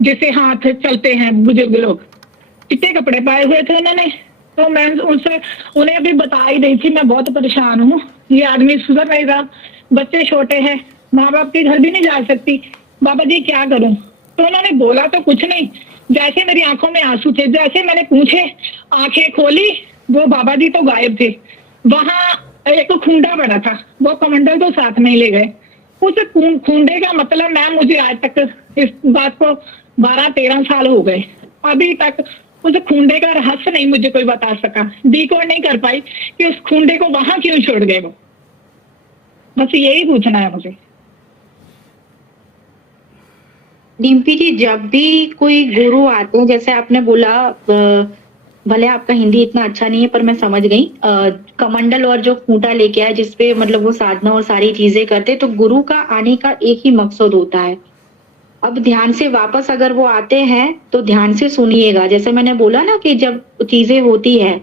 जिसे हाथ चलते हैं बुजुर्ग लोग। चिट्टे कपड़े पाए हुए थे उन्होंने। तो मैं उनसे उन्हें अभी बता ही रही थी, मैं बहुत परेशान हूँ, ये आदमी सुधर नहीं रहा, बच्चे छोटे हैं, माँ बाप के घर भी नहीं जा सकती, बाबा जी क्या करूं। तो उन्होंने बोला तो कुछ नहीं, जैसे मेरी आंखों में आंसू थे, जैसे मैंने पूछे, आंखें खोली, वो बाबा जी तो गायब थे। वहां एक खूंडा पड़ा था, वो कमंडल तो साथ में ही ले गए। उस खूंडे का मतलब मैम, मुझे आज तक इस बात को 12-13 साल हो गए, अभी तक उस खूंडे का रहस्य नहीं मुझे कोई बता सका, डिकोड नहीं कर पाई कि उस खूंडे को वहां क्यों छोड़ गए वो। बस यही पूछना है मुझे। डिम्पी जी, जब भी कोई गुरु आते हैं, जैसे आपने बोला, भले आपका हिंदी इतना अच्छा नहीं है पर मैं समझ गई, कमंडल और जो खूंटा लेके आए जिसपे मतलब वो साधना और सारी चीजें करते, तो गुरु का आने का एक ही मकसद होता है। अब ध्यान से वापस अगर वो आते हैं तो ध्यान से सुनिएगा। जैसे मैंने बोला ना कि जब चीजें होती है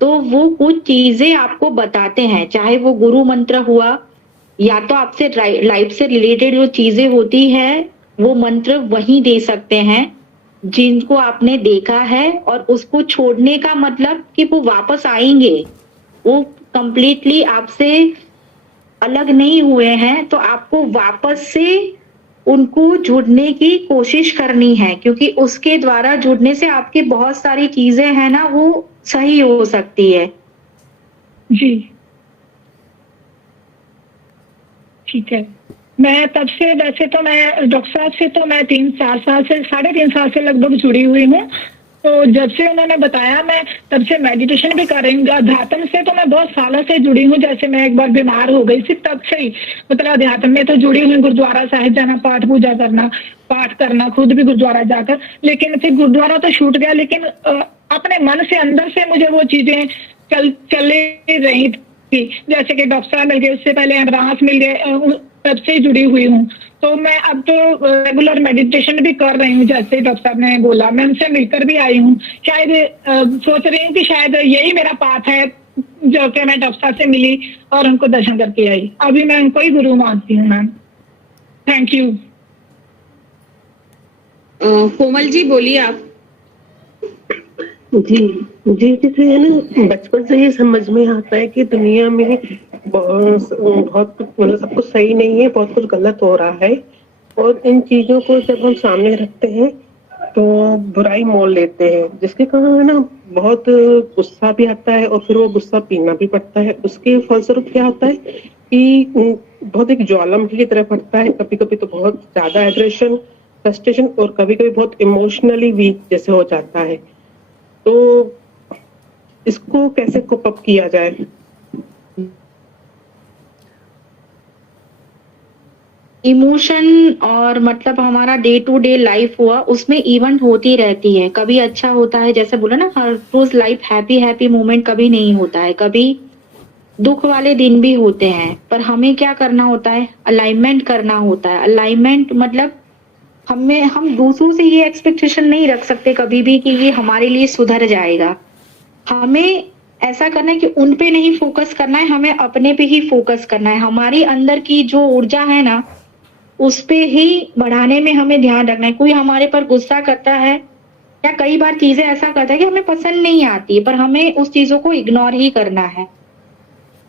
तो वो कुछ चीजें आपको बताते हैं, चाहे वो गुरु मंत्र हुआ या तो आपसे लाइफ से रिलेटेड जो चीजें होती है वो मंत्र वही दे सकते हैं जिनको आपने देखा है, और उसको छोड़ने का मतलब कि वो वापस आएंगे, वो कंप्लीटली आपसे अलग नहीं हुए हैं, तो आपको वापस से उनको जुड़ने की कोशिश करनी है, क्योंकि उसके द्वारा जुड़ने से आपकी बहुत सारी चीजें हैं ना वो सही हो सकती है। जी ठीक है। मैं तब से, वैसे तो मैं डॉक्टर साहब से तो मैं 3-4 साल से, 3.5 साल से लगभग जुड़ी हुई हूँ। तो जब से उन्होंने बताया मैं तब से मेडिटेशन भी कर रही हूँ। अध्यात्म से तो मैं बहुत सालों से जुड़ी हूँ। जैसे मैं एक बार बीमार हो गई थी तब से ही मतलब अध्यात्म में तो जुड़ी हुई। गुरुद्वारा साहिब जाना, पाठ पूजा करना, पाठ करना, खुद भी गुरुद्वारा जाकर। लेकिन फिर गुरुद्वारा तो छूट गया, लेकिन अपने मन से अंदर से मुझे वो चीजें चले रही थी। जैसे कि डॉक्टर साहब मिल गए, उससे पहले अमरास मिल गए, तब से जुड़ी हुई हूँ। तो मैं अब तो रेगुलर मेडिटेशन भी कर रही हूँ, जैसे डॉक्टर साहब ने बोला। मैं उनसे मिलकर भी आई हूँ। शायद सोच रही हूँ कि शायद यही मेरा पाथ है, जो कि मैं डॉक्टर साहब से मिली और उनको दर्शन करके आई। अभी मैं उनको ही गुरु मानती हूँ ma'am. Thank you. Komal ji बोलिए आप। जी जी, जैसे है ना, बचपन से ये समझ में आता है कि दुनिया में बहुत कुछ मतलब सब कुछ सही नहीं है, बहुत कुछ गलत हो रहा है। और इन चीजों को जब हम सामने रखते हैं तो बुराई मोल लेते हैं, जिसके कारण है ना बहुत गुस्सा भी आता है और फिर वो गुस्सा पीना भी पड़ता है। उसके फलस्वरूप क्या होता है कि बहुत एक ज्वालामुखी की तरह फटता है। कभी कभी तो बहुत ज्यादा एग्रेशन, फ्रस्ट्रेशन, और कभी कभी बहुत इमोशनली वीक जैसे हो जाता है। तो इसको कैसे कोप अप किया जाए? इमोशन और मतलब हमारा डे टू डे लाइफ हुआ, उसमें इवेंट होती रहती है। कभी अच्छा होता है, जैसे बोला ना, हर रोज लाइफ हैप्पी मोमेंट कभी नहीं होता है, कभी दुख वाले दिन भी होते हैं। पर हमें क्या करना होता है, अलाइनमेंट करना होता है। अलाइनमेंट मतलब हम दूसरों से ये एक्सपेक्टेशन नहीं रख सकते कभी भी कि ये हमारे लिए सुधर जाएगा। हमें ऐसा करना है कि उन पे नहीं फोकस करना है, हमें अपने पे ही फोकस करना है। हमारी अंदर की जो ऊर्जा है ना, उस पे ही बढ़ाने में हमें ध्यान रखना है। कोई हमारे पर गुस्सा करता है या कई बार चीजें ऐसा करता है कि हमें पसंद नहीं आती, पर हमें उस चीजों को इग्नोर ही करना है।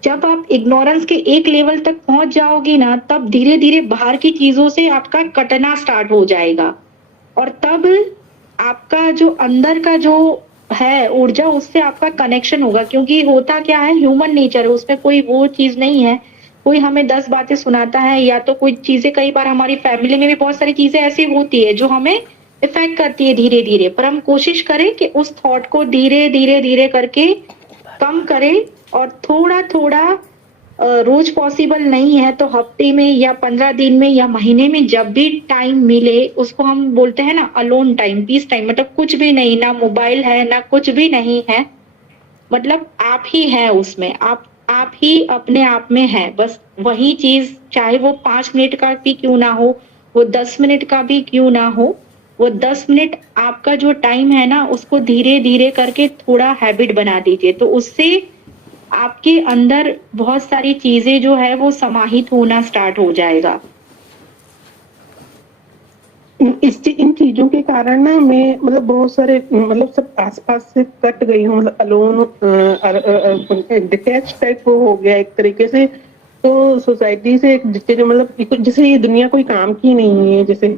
जब आप इग्नोरेंस के एक लेवल तक पहुंच जाओगी ना, तब धीरे धीरे बाहर की चीजों से आपका कटना स्टार्ट हो जाएगा, और तब आपका जो अंदर का जो है ऊर्जा, उससे आपका कनेक्शन होगा। क्योंकि होता क्या है, ह्यूमन नेचर है, उसमें कोई वो चीज नहीं है। कोई हमें 10 बातें सुनाता है, या तो कोई चीजें, कई बार हमारी फैमिली में भी बहुत सारी चीजें ऐसी होती है जो हमें इफेक्ट करती है धीरे धीरे। पर हम कोशिश करें कि उस थॉट को धीरे धीरे धीरे करके कम करें, और थोड़ा थोड़ा रोज पॉसिबल नहीं है तो हफ्ते में या 15 दिन में या महीने में जब भी टाइम मिले, उसको हम बोलते हैं ना अलोन टाइम, पीस टाइम। मतलब कुछ भी नहीं, ना मोबाइल है ना कुछ भी नहीं है, मतलब आप ही है उसमें, आप ही अपने आप में है। बस वही चीज, चाहे वो 5 मिनट का भी क्यों ना हो, वो 10 मिनट का भी क्यों ना हो, वो 10 मिनट आपका जो टाइम है ना, उसको धीरे धीरे करके थोड़ा हैबिट बना दीजिए। तो उससे आपके अंदर बहुत सारी चीजें जो है वो समाहित होना स्टार्ट हो जाएगा। इन चीजों के कारण ना मैं मतलब बहुत सारे मतलब सब आसपास से कट गई हूँ, मतलब अलोन, डिटैच टाइप हो गया एक तरीके से। तो सोसाइटी से जैसे मतलब जैसे ये दुनिया कोई काम की नहीं है, जैसे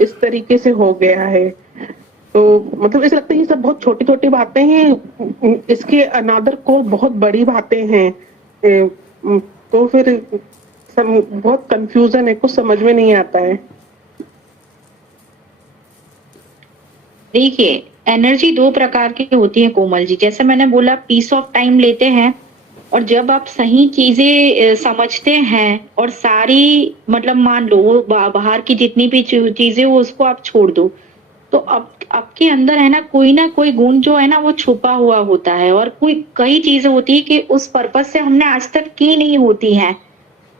इस तरीके से हो गया है। तो मतलब ऐसा लगता है ये सब बहुत छोटी छोटी बातें हैं, इसके अनादर को बहुत बड़ी बातें हैं। तो फिर सब बहुत कंफ्यूजन है, कुछ समझ में नहीं आता है। देखिए, एनर्जी 2 प्रकार की होती है कोमल जी। जैसे मैंने बोला, पीस ऑफ टाइम लेते हैं, और जब आप सही चीजें समझते हैं और सारी मतलब मान लो बाहर की जितनी भी चीजें वो उसको आप छोड़ दो, तो अब आपके अंदर है ना कोई गुण जो है ना वो छुपा हुआ होता है, और कई चीजें होती है कि उस पर्पस से हमने आज तक की नहीं होती हैं।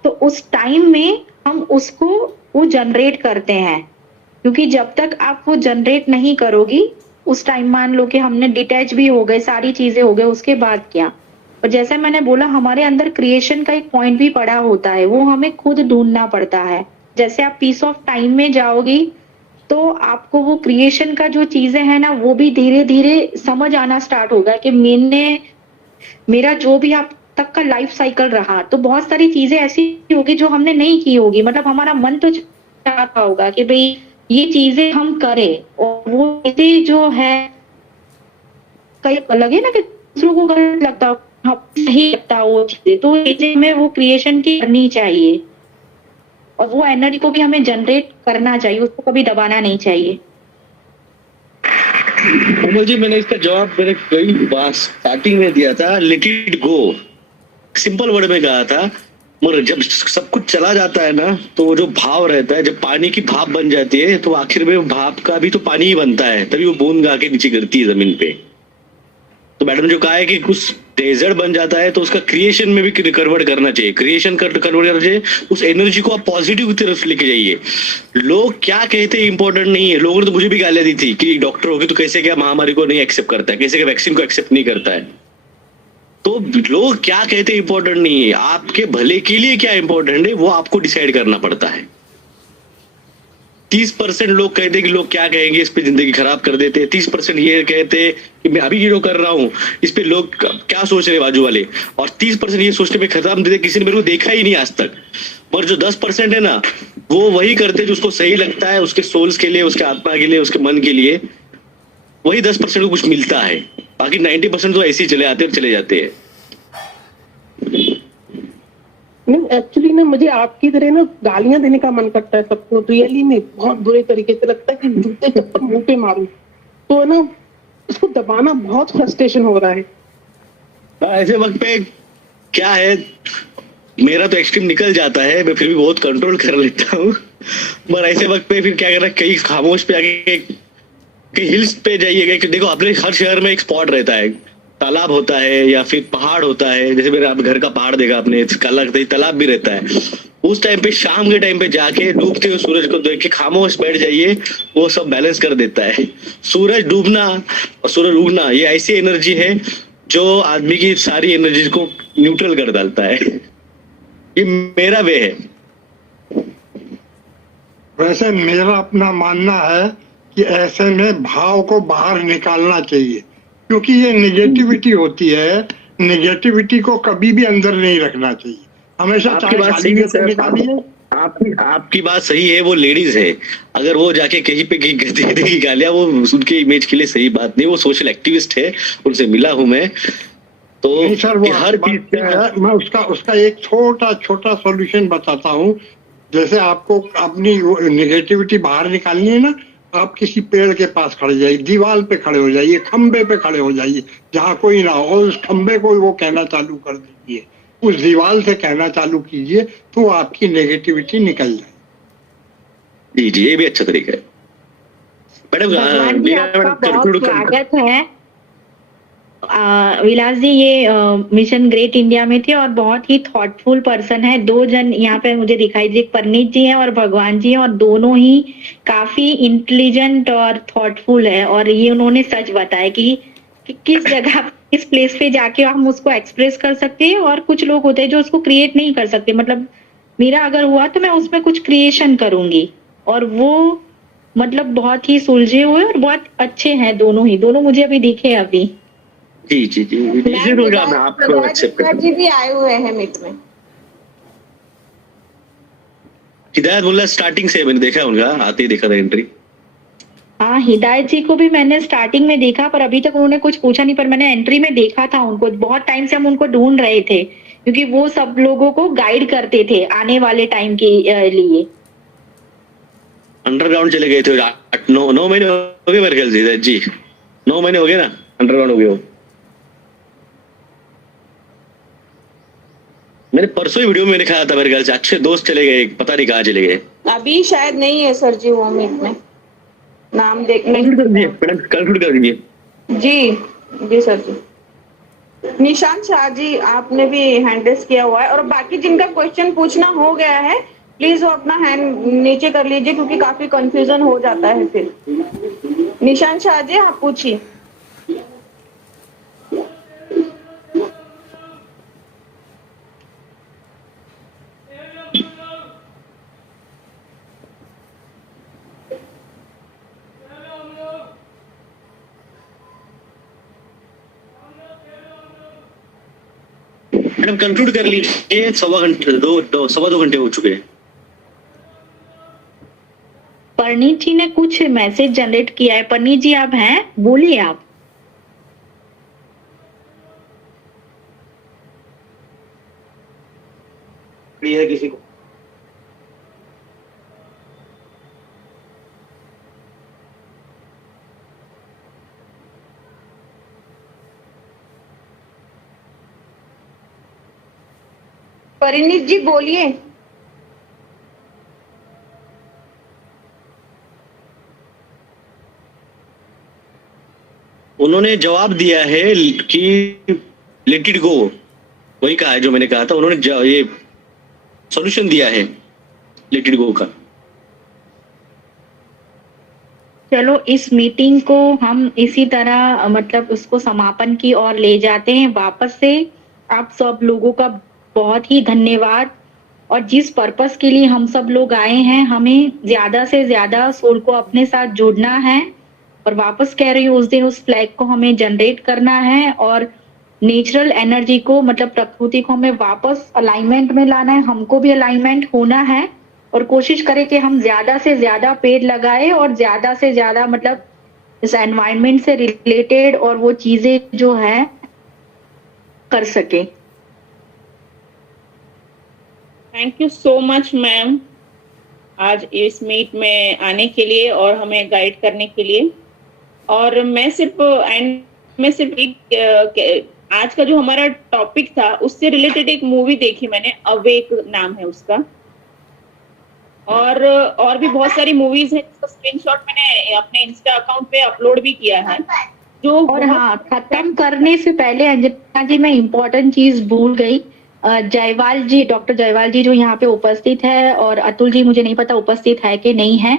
तो उस टाइम में हम उसको वो जनरेट करते हैं, क्योंकि जब तक आप वो जनरेट नहीं करोगी, उस टाइम मान लो कि हमने डिटैच भी हो गए, सारी चीजें हो गए, उसके बाद क्या, और जैसे मैंने बोला हमारे अंदर क्रिएशन का एक पॉइंट भी पड़ा होता है, वो हमें खुद ढूंढना पड़ता है। जैसे आप पीस ऑफ टाइम में जाओगी तो आपको वो क्रिएशन का जो चीजें हैं ना वो भी धीरे धीरे समझ आना स्टार्ट होगा कि मेरा जो भी अब तक का लाइफ साइकिल रहा, तो बहुत सारी चीजें ऐसी होगी जो हमने नहीं की होगी, मतलब हमारा मन तो चाहता होगा कि भाई ये चीजें हम करें, और वो चीजें जो है कई लगे ना कि दूसरों को गलत लगता हो, हाँ, सही लगता हो वो चीजें, तो ये चीजें में वो क्रिएशन की करनी चाहिए, और वो एनर्जी को भी हमें जनरेट करना चाहिए, उसको कभी दबाना नहीं चाहिए। कोमल जी, मैंने इसका जवाब मेरे कई बार स्टार्टिंग में दिया था, let it go, simple word में कहा था। मगर जब सब कुछ चला जाता है ना, तो वो जो भाव रहता है, जब पानी की भाप बन जाती है तो आखिर में भाप का भी तो पानी ही बनता है, तभी वो बूंद गा के नीचे गिरती है जमीन पे। तो मैडम जो कहा है कि कुछ डेजर्ट बन जाता है तो उसका क्रिएशन में भी कन्वर्ट करना चाहिए, क्रिएशन कन्वर्ट करना चाहिए, उस एनर्जी को आप पॉजिटिव की तरफ लेके जाइए। लोग क्या कहते हैं इंपॉर्टेंट नहीं है। लोगों ने तो मुझे भी गालियां दी थी कि डॉक्टर हो गए तो कैसे क्या महामारी को नहीं एक्सेप्ट करता है, कैसे क्या वैक्सीन को एक्सेप्ट नहीं करता है। तो लोग क्या कहते हैं इंपॉर्टेंट नहीं है, आपके भले के लिए क्या इंपॉर्टेंट है वो आपको डिसाइड करना पड़ता है। 30% लोग कहते हैं कि लोग क्या कहेंगे, इस पे जिंदगी खराब कर देते हैं। 30% ये कहते हैं कि मैं अभी ये जो कर रहा हूँ इस पे लोग क्या सोच रहे हैं बाजू वाले, और 30% ये सोचने में खत्म देते किसी ने मेरे को देखा ही नहीं आज तक। पर जो 10% है ना, वो वही करते जो उसको सही लगता है, उसके सोल्स के लिए, उसके आत्मा के लिए, उसके मन के लिए, वही 10% को कुछ मिलता है। बाकी 90% तो ऐसे ही चले आते और चले जाते हैं। नहीं, एक्चुअली ना मुझे आपकी तरह ना गालियां देने का मन करता है सबको, रियली में बहुत बुरे तरीके से लगता है कि जूते चप्पल मुंह पे मारूं, तो ना इसको दबाना बहुत फ्रस्ट्रेशन हो रहा है। ऐसे वक्त पे क्या है, मेरा तो एक्सट्रीम निकल जाता है, मैं फिर भी बहुत कंट्रोल कर लेता हूँ। पर ऐसे वक्त पे फिर क्या करना, कहीं खामोश पे आके कहीं हिल्स पे जाइएगा कि देखो अपने हर शहर में एक स्पॉट रहता है, तालाब होता है या फिर पहाड़ होता है। जैसे मेरे आप घर का पहाड़ देखा आपने, तालाब भी रहता है। उस टाइम पे शाम के टाइम पे जाके डूबते हुए सूरज को देख के खामोश बैठ जाइए, वो सब बैलेंस कर देता है। सूरज डूबना और सूरज उगना ये ऐसी एनर्जी है जो आदमी की सारी एनर्जी को न्यूट्रल कर डालता है। ये मेरा वे है। वैसे मेरा अपना मानना है कि ऐसे में भाव को बाहर निकालना चाहिए, क्योंकि ये नेगेटिविटी होती है। नेगेटिविटी को कभी भी अंदर नहीं रखना चाहिए, हमेशा आपकी बात सही है, आपकी बात सही है। वो लेडीज है, अगर वो जाके कहीं पे दे देगी गालियां, वो उनके इमेज के लिए सही बात नहीं। वो सोशल एक्टिविस्ट है, उनसे मिला हूं मैं, तो नहीं सर, वो हर चीज मैं उसका एक छोटा सॉल्यूशन बताता हूँ। जैसे आपको अपनी नेगेटिविटी बाहर निकालनी है ना, आप किसी पेड़ के पास खड़े जाइए, दीवार पे खड़े हो जाइए, खंबे पे खड़े हो जाइए जहाँ कोई ना हो, और उस खंबे को वो कहना चालू कर दीजिए, उस दीवार से कहना चालू कीजिए, तो आपकी नेगेटिविटी निकल जाए। जी ये भी अच्छा तरीका है। मैडम भगवान जी आपका बहुत स्वागत है। विलास जी ये मिशन ग्रेट इंडिया में थे और बहुत ही थॉटफुल पर्सन है। 2 जन यहाँ पे मुझे दिखाई दिए, परनीत जी हैं और भगवान जी हैं, और दोनों ही काफी इंटेलिजेंट और थॉटफुल है। और ये उन्होंने सच बताया कि किस जगह किस प्लेस पे जाके हम उसको एक्सप्रेस कर सकते हैं, और कुछ लोग होते हैं जो उसको क्रिएट नहीं कर सकते। मतलब मेरा अगर हुआ तो मैं उसमें कुछ क्रिएशन करूंगी, और वो मतलब बहुत ही सुलझे हुए और बहुत अच्छे हैं दोनों मुझे अभी दिखे अभी। जी मैं आपको एक्सेप्ट करता जी भी आए हुए हैं मीट में। हिदायत मुल्ला स्टार्टिंग से मैंने देखा उनका, आते ही देखा था एंट्री। हाँ, हिदायत जी को भी मैंने स्टार्टिंग में देखा, पर अभी तक उन्होंने कुछ पूछा नहीं, पर मैंने एंट्री में देखा था उनको। बहुत टाइम से हम उनको ढूंढ रहे थे, क्योंकि वो सब लोगों को गाइड करते थे आने वाले टाइम के लिए। अंडरग्राउंड चले गए थे 9 महीने हो गए मेरे ख्याल से जी, 9 महीने हो गए ना अंडरग्राउंड हो गए हो। मैंने परसों ही वीडियो में दिखाया था मेरे ख्याल से, अच्छे दोस्त चले गए, पता नहीं कहाँ चले गए। अभी शायद नहीं है सर जी वो मीट में, नाम देखने कंक्लूड कर दीजिए। जी सर जी। निशांत शाह जी आपने भी हैंड रेस किया हुआ है, और बाकी जिनका क्वेश्चन पूछना हो गया है प्लीज वो अपना हैंड नीचे कर लीजिए, क्योंकि काफी कंफ्यूजन हो जाता है फिर। निशांत शाह जी आप पूछिए। मैडम कंक्लूड कर लीजिए, सवा दो घंटे हो चुके हैं। परनीत जी ने कुछ मैसेज जनरेट किया है। परनीत जी आप हैं, बोलिए आप। है किसी को? परिणीत जी बोलिए। उन्होंने जवाब दिया है कि लेट इट गो, वही कहा है जो मैंने कहा था। उन्होंने ये सॉल्यूशन दिया है लेट इट गो का। चलो इस मीटिंग को हम इसी तरह मतलब उसको समापन की ओर ले जाते हैं। वापस से आप सब लोगों का बहुत ही धन्यवाद। और जिस पर्पस के लिए हम सब लोग आए हैं, हमें ज्यादा से ज्यादा सोल को अपने साथ जोड़ना है। और वापस कह रही हूँ, उस दिन उस फ्लैग को हमें जनरेट करना है और नेचुरल एनर्जी को मतलब प्रकृति को हमें वापस अलाइनमेंट में लाना है। हमको भी अलाइनमेंट होना है और कोशिश करें कि हम ज्यादा से ज्यादा पेड़ लगाए और ज्यादा से ज्यादा मतलब इस एनवायरनमेंट से रिलेटेड और वो चीजें जो है कर सके। Thank you so much ma'am, आज इस मीट में आने के लिए और हमें गाइड करने के लिए। और मैं सिर्फ आज का जो हमारा टॉपिक था उससे रिलेटेड एक मूवी देखी मैंने, अवेक नाम है उसका। और भी बहुत सारी मूवीज है जिसका स्क्रीनशॉट मैंने अपने इंस्टा अकाउंट पे अपलोड भी किया है जो। और हाँ, खत्म करने से पहले अंजना जी मैं इम्पोर्टेंट चीज भूल गई। जयवाल जी, डॉक्टर जयवाल जी जो यहाँ पे उपस्थित है, और अतुल जी मुझे नहीं पता उपस्थित है कि नहीं है,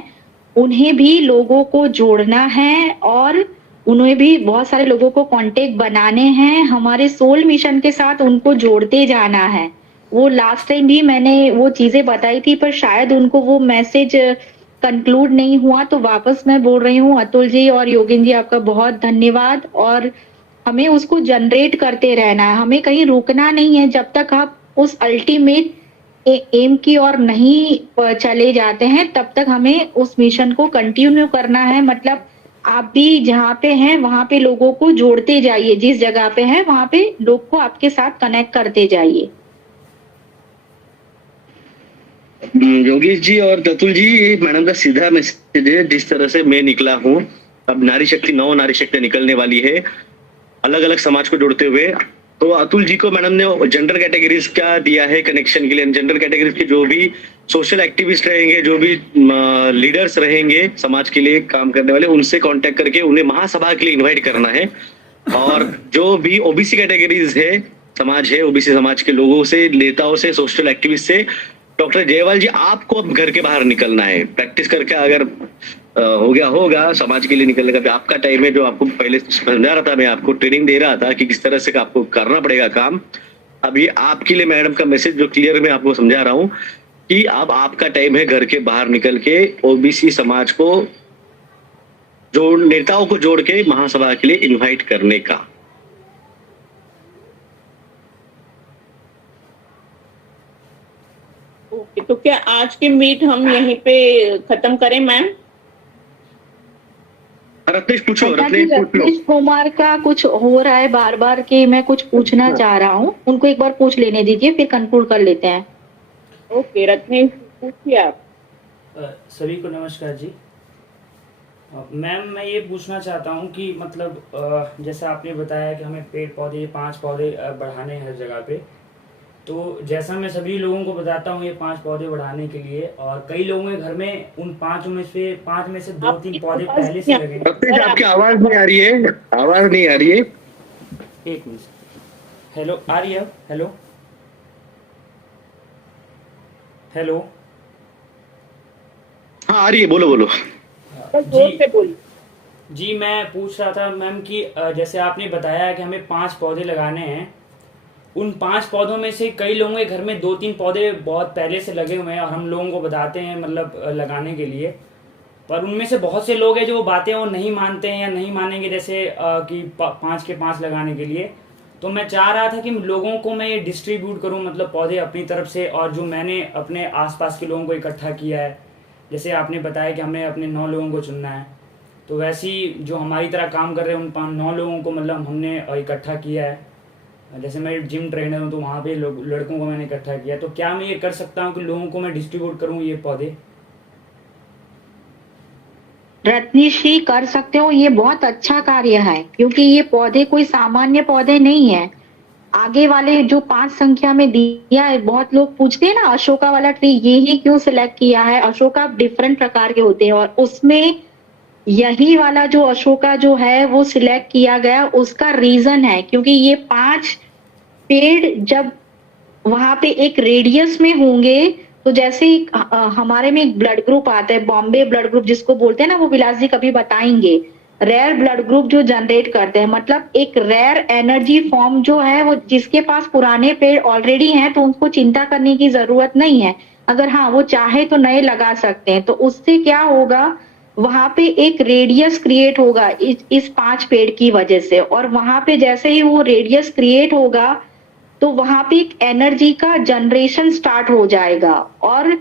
उन्हें भी लोगों को जोड़ना है और उन्हें भी बहुत सारे लोगों को कांटेक्ट बनाने हैं। हमारे सोल मिशन के साथ उनको जोड़ते जाना है। वो लास्ट टाइम भी मैंने वो चीजें बताई थी, पर शायद उनको वो मैसेज कंक्लूड नहीं हुआ, तो वापस मैं बोल रही हूँ अतुल जी और योगिन जी आपका बहुत धन्यवाद। और हमें उसको जनरेट करते रहना है, हमें कहीं रुकना नहीं है जब तक आप उस अल्टीमेट एम की ओर नहीं चले जाते हैं, तब तक हमें उस मिशन को कंटिन्यू करना है। मतलब आप भी जहाँ पे हैं वहां पे लोगों को जोड़ते जाइए, जिस जगह पे हैं वहां पे लोग को आपके साथ कनेक्ट करते जाइए। योगेश जी और अतुल जी, ये मैडम का सीधा मैसेज है। जिस तरह से मैं निकला हूँ, अब नारी शक्ति, नौ नारी शक्ति निकलने वाली है अलग अलग समाज को जोड़ते हुए। तो अतुल जी को मैडम ने जेंडर कैटेगरीज का दिया है कनेक्शन के लिए। जेंडर कैटेगरीज के जो भी सोशल एक्टिविस्ट रहेंगे, जो भी लीडर्स रहेंगे समाज के लिए काम करने वाले, उनसे कांटेक्ट करके उन्हें महासभा के लिए इनवाइट करना है। और जो भी ओबीसी कैटेगरीज है, समाज है, ओबीसी समाज के लोगों से, नेताओं से, सोशल एक्टिविस्ट से, डॉक्टर जयवाल जी आपको अब घर के बाहर निकलना है। प्रैक्टिस करके अगर हो गया होगा, समाज के लिए निकलने का भी आपका टाइम है। जो आपको पहले समझा रहा था, मैं आपको ट्रेनिंग दे रहा था कि किस तरह से आपको करना पड़ेगा काम। अब ये आपके लिए मैडम का मैसेज जो क्लियर मैं आपको समझा रहा हूँ कि अब आपका टाइम है घर के बाहर निकल के ओबीसी समाज को, जो नेताओं को जोड़ के महासभा के लिए इन्वाइट करने का। ओके, तो क्या आज के मीट हम यहीं पे खत्म करें मैम? रत्नेश पूछो, रत्नेश कुमार का कुछ हो रहा है बार बार कि मैं कुछ पूछना चाह रहा हूँ, उनको एक बार पूछ लेने दीजिए, फिर कंक्लूड कर लेते हैं। ओके रत्नेश पूछिए आप। सभी को नमस्कार जी। मैम मैं ये पूछना चाहता हूँ कि मतलब जैसा आपने बताया कि हमें पेड़ पौधे 5 पौधे बढ़ाने हैं हर जगह पे, तो जैसा मैं सभी लोगों को बताता हूँ ये 5 पौधे बढ़ाने के लिए, और कई लोगों के घर में उन 5 में से 2-3 पौधे पहले से लगे हैं। आपकी आवाज नहीं आ रही है, आवाज नहीं आ रही है। एक मिनट, हेलो आ रही है? हेलो हेलो, हाँ आ रही है, बोलो बोलो। जोर से बोलिए। जी मैं पूछ रहा था मैम कि जैसे आपने बताया कि हमें 5 पौधे लगाने हैं, उन 5 पौधों में से कई लोगों के घर में 2-3 पौधे बहुत पहले से लगे हुए हैं और हम लोगों को बताते हैं मतलब लगाने के लिए, पर उनमें से बहुत से लोग हैं जो बातें वो नहीं मानते हैं या नहीं मानेंगे, जैसे कि 5 के 5 लगाने के लिए। तो मैं चाह रहा था कि लोगों को मैं ये डिस्ट्रीब्यूट करूं, मतलब पौधे अपनी तरफ से, और जो मैंने अपने आसपास के लोगों को इकट्ठा किया है, जैसे आपने बताया कि हमें अपने 9 लोगों को चुनना है, तो वैसे ही जो हमारी तरह काम कर रहे हैं उन 9 लोगों को मतलब हमने इकट्ठा किया है। जैसे मैं जिम ट्रेनर हूँ तो वहाँ पे लड़कों को मैंने इकट्ठा किया, तो क्या मैं ये कर सकता हूँ कि लोगों को मैं डिस्ट्रीब्यूट करूँ ये पौधे? रत्नीश जी कर सकते हो, ये बहुत अच्छा कार्य है, क्योंकि ये पौधे कोई सामान्य पौधे नहीं है। आगे वाले जो 5 संख्या में दिया है, बहुत लोग पूछते हैं ना अशोका वाला ट्री ये ही क्यों सिलेक्ट किया है, अशोका डिफरेंट प्रकार के होते हैं और उसमें यही वाला जो अशोका जो है वो सिलेक्ट किया गया, उसका रीजन है क्योंकि ये 5 पेड़ जब वहां पे एक रेडियस में होंगे, तो जैसे हमारे में एक ब्लड ग्रुप आता है, बॉम्बे ब्लड ग्रुप जिसको बोलते हैं ना, वो विलास जी कभी बताएंगे, रेयर ब्लड ग्रुप जो जनरेट करते हैं, मतलब एक रेयर एनर्जी फॉर्म जो है वो जिसके पास पुराने पेड़ ऑलरेडी हैं तो उनको चिंता करने की जरूरत नहीं है। अगर हाँ वो चाहे तो नए लगा सकते हैं, तो उससे क्या होगा, वहां पे एक रेडियस क्रिएट होगा इस 5 पेड़ की वजह से, और वहां पे जैसे ही वो रेडियस क्रिएट होगा तो वहां पे एक एनर्जी का जनरेशन स्टार्ट हो जाएगा, और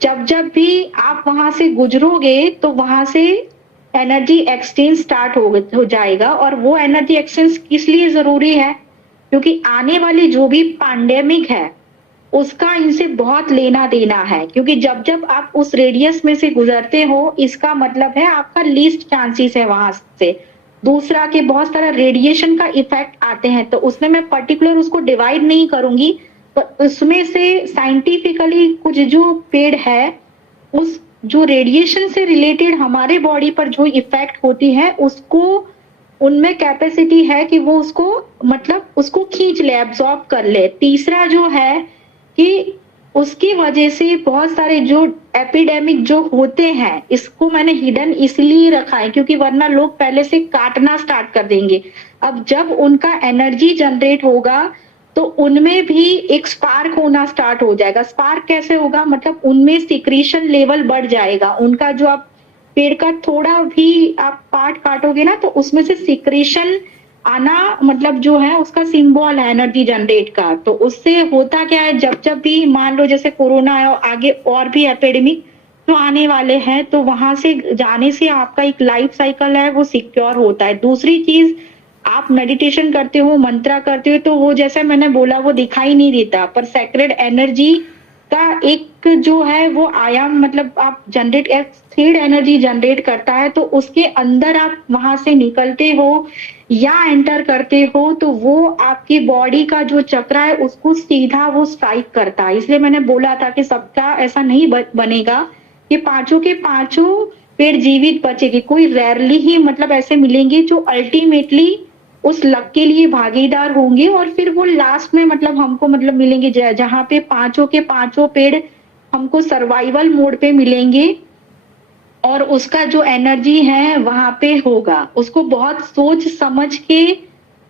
जब जब भी आप वहां से गुजरोगे तो वहां से एनर्जी एक्सचेंज स्टार्ट हो जाएगा। और वो एनर्जी एक्सचेंज किस लिए जरूरी है, क्योंकि आने वाली जो भी पैंडेमिक है उसका इनसे बहुत लेना देना है, क्योंकि जब जब आप उस रेडियस में से गुजरते हो इसका मतलब है आपका लीस्ट चांसेस है वहां से। दूसरा कि बहुत सारा रेडिएशन का इफेक्ट आते हैं, तो उसमें मैं पर्टिकुलर उसको डिवाइड नहीं करूंगी, पर उसमें से साइंटिफिकली कुछ जो पेड़ है उस जो रेडिएशन से रिलेटेड हमारे बॉडी पर जो इफेक्ट होती है उसको उनमें कैपेसिटी है कि वो उसको मतलब उसको खींच ले, एब्जॉर्ब कर ले। तीसरा जो है कि उसकी वजह से बहुत सारे जो एपिडेमिक जो होते हैं, इसको मैंने हिडन इसलिए रखा है क्योंकि वरना लोग पहले से काटना स्टार्ट कर देंगे। अब जब उनका एनर्जी जनरेट होगा तो उनमें भी एक स्पार्क होना स्टार्ट हो जाएगा। स्पार्क कैसे होगा, मतलब उनमें सिक्रीशन लेवल बढ़ जाएगा। उनका जो आप पेड़ का थोड़ा भी आप पार्ट काटोगे ना तो उसमें से सिक्रीशन आना मतलब जो है उसका सिंबल है एनर्जी जनरेट का। तो उससे होता क्या है, जब जब भी मान लो जैसे कोरोना है और आगे और भी एपिडेमिक जो आने वाले हैं, तो वहां से जाने से आपका एक लाइफ साइकिल है वो सिक्योर होता है। दूसरी चीज, आप मेडिटेशन करते हो, मंत्रा करते हो, तो वो जैसे मैंने बोला वो दिखाई नहीं देता, पर सेक्रेड एनर्जी का एक जो है वो आयाम मतलब आप जनरेट स्थिर एनर्जी जनरेट करता है, तो उसके अंदर आप वहां से निकलते हो या एंटर करते हो तो वो आपकी बॉडी का जो चक्र है उसको सीधा वो स्ट्राइक करता है। इसलिए मैंने बोला था कि सबका ऐसा नहीं बनेगा कि 5 के 5 पेड़ जीवित बचेगी। कोई रेयरली ही मतलब ऐसे मिलेंगे जो अल्टीमेटली उस लक के लिए भागीदार होंगे, और फिर वो लास्ट में मतलब हमको मतलब मिलेंगे जहां पे 5 के 5 पेड़ हमको सर्वाइवल मोड पे मिलेंगे, और उसका जो एनर्जी है वहां पे होगा। उसको बहुत सोच समझ के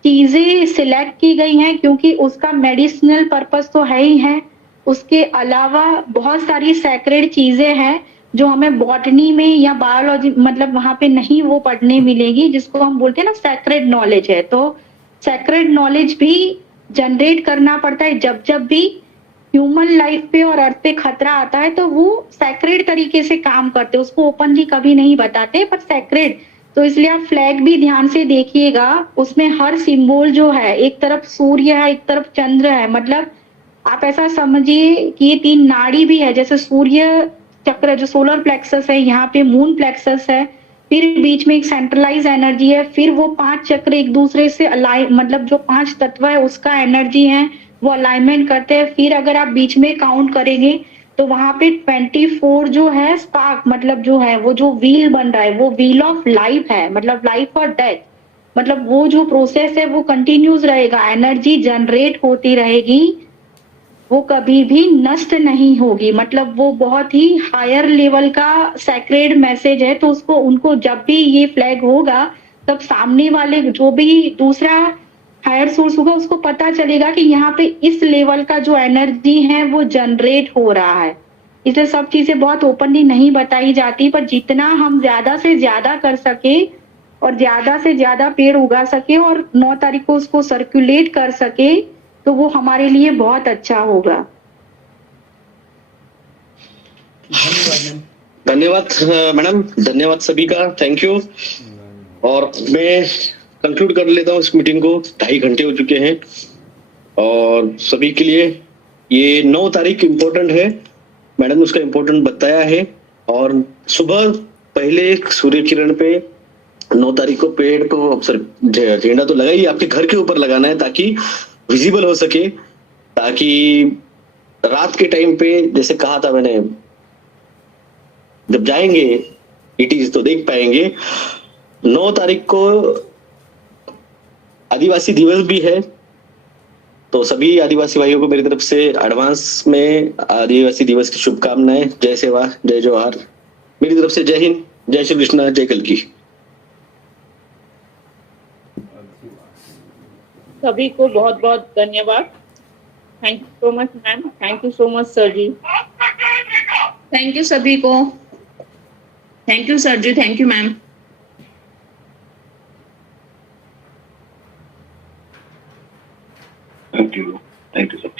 चीजें सिलेक्ट की गई हैं क्योंकि उसका मेडिसिनल पर्पस तो है ही है, उसके अलावा बहुत सारी सैक्रेड चीजें हैं जो हमें बॉटनी में या बायोलॉजी मतलब वहां पे नहीं वो पढ़ने मिलेगी, जिसको हम बोलते हैं ना सैक्रेड नॉलेज है। तो सैक्रेड नॉलेज भी जनरेट करना पड़ता है जब जब भी ह्यूमन लाइफ पे और अर्थ पे खतरा आता है, तो वो सैक्रेड तरीके से काम करते हैं। उसको ओपनली कभी नहीं बताते पर सैक्रेड। तो इसलिए आप फ्लैग भी ध्यान से देखिएगा, उसमें हर सिंबल जो है, एक तरफ सूर्य है एक तरफ चंद्र है, मतलब आप ऐसा समझिए कि ये 3 नाड़ी भी है, जैसे सूर्य चक्र जो सोलर प्लेक्सस है, यहाँ पे मून प्लेक्सस है, फिर बीच में एक सेंट्रलाइज एनर्जी है, फिर वो 5 चक्र एक दूसरे से अलाइन मतलब जो 5 तत्व है उसका एनर्जी है वो अलाइनमेंट करते हैं। फिर अगर आप बीच में काउंट करेंगे तो वहां पे 24 जो है स्पार्क मतलब जो है वो जो व्हील बन रहा है वो व्हील ऑफ लाइफ है, मतलब लाइफ और डेथ, मतलब वो जो प्रोसेस है वो कंटिन्यूस रहेगा, एनर्जी जनरेट होती रहेगी, वो कभी भी नष्ट नहीं होगी। मतलब वो बहुत ही हायर लेवल का सैक्रेड मैसेज है। तो उसको उनको जब भी ये फ्लैग होगा तब सामने वाले जो भी दूसरा हायर सोर्स होगा उसको पता चलेगा कि यहाँ पे इस लेवल का जो एनर्जी है वो जनरेट हो रहा है। इसलिए सब चीजें बहुत ओपनली नहीं बताई जाती, पर जितना हम ज्यादा से ज्यादा कर सके और ज्यादा से ज्यादा पेड़ उगा सके और 9 तारीख को उसको सर्कुलेट कर सके तो वो हमारे लिए बहुत अच्छा होगा। धन्यवाद मैम। धन्यवाद मैडम, धन्यवाद सभी का, थैंक यू। और मैं कंक्लूड कर लेता हूँ इस मीटिंग को, 2.5 घंटे हो चुके हैं और सभी के लिए ये 9 तारीख इम्पोर्टेंट है। मैडम ने उसका इम्पोर्टेंट बताया है और सुबह पहले सूर्य किरण पे 9 तारीख को पेड़ को झंडा तो लगा ही, आपके घर के ऊपर लगाना है ताकि विजिबल हो सके, ताकि रात के टाइम पे जैसे कहा था मैंने, जब जाएंगे इटीज तो देख पाएंगे। 9 तारीख को आदिवासी दिवस भी है, तो सभी आदिवासी भाइयों को मेरी तरफ से एडवांस में आदिवासी दिवस की शुभकामनाएं। जय सेवा, जय जोहार। मेरी तरफ से जय हिंद, जय श्री कृष्णा, जय कल्की। सभी को बहुत बहुत धन्यवाद। Thank you so much ma'am, thank you so much sir ji. Thank you सभी को। Thank you sir ji, thank you ma'am. Thank you sir.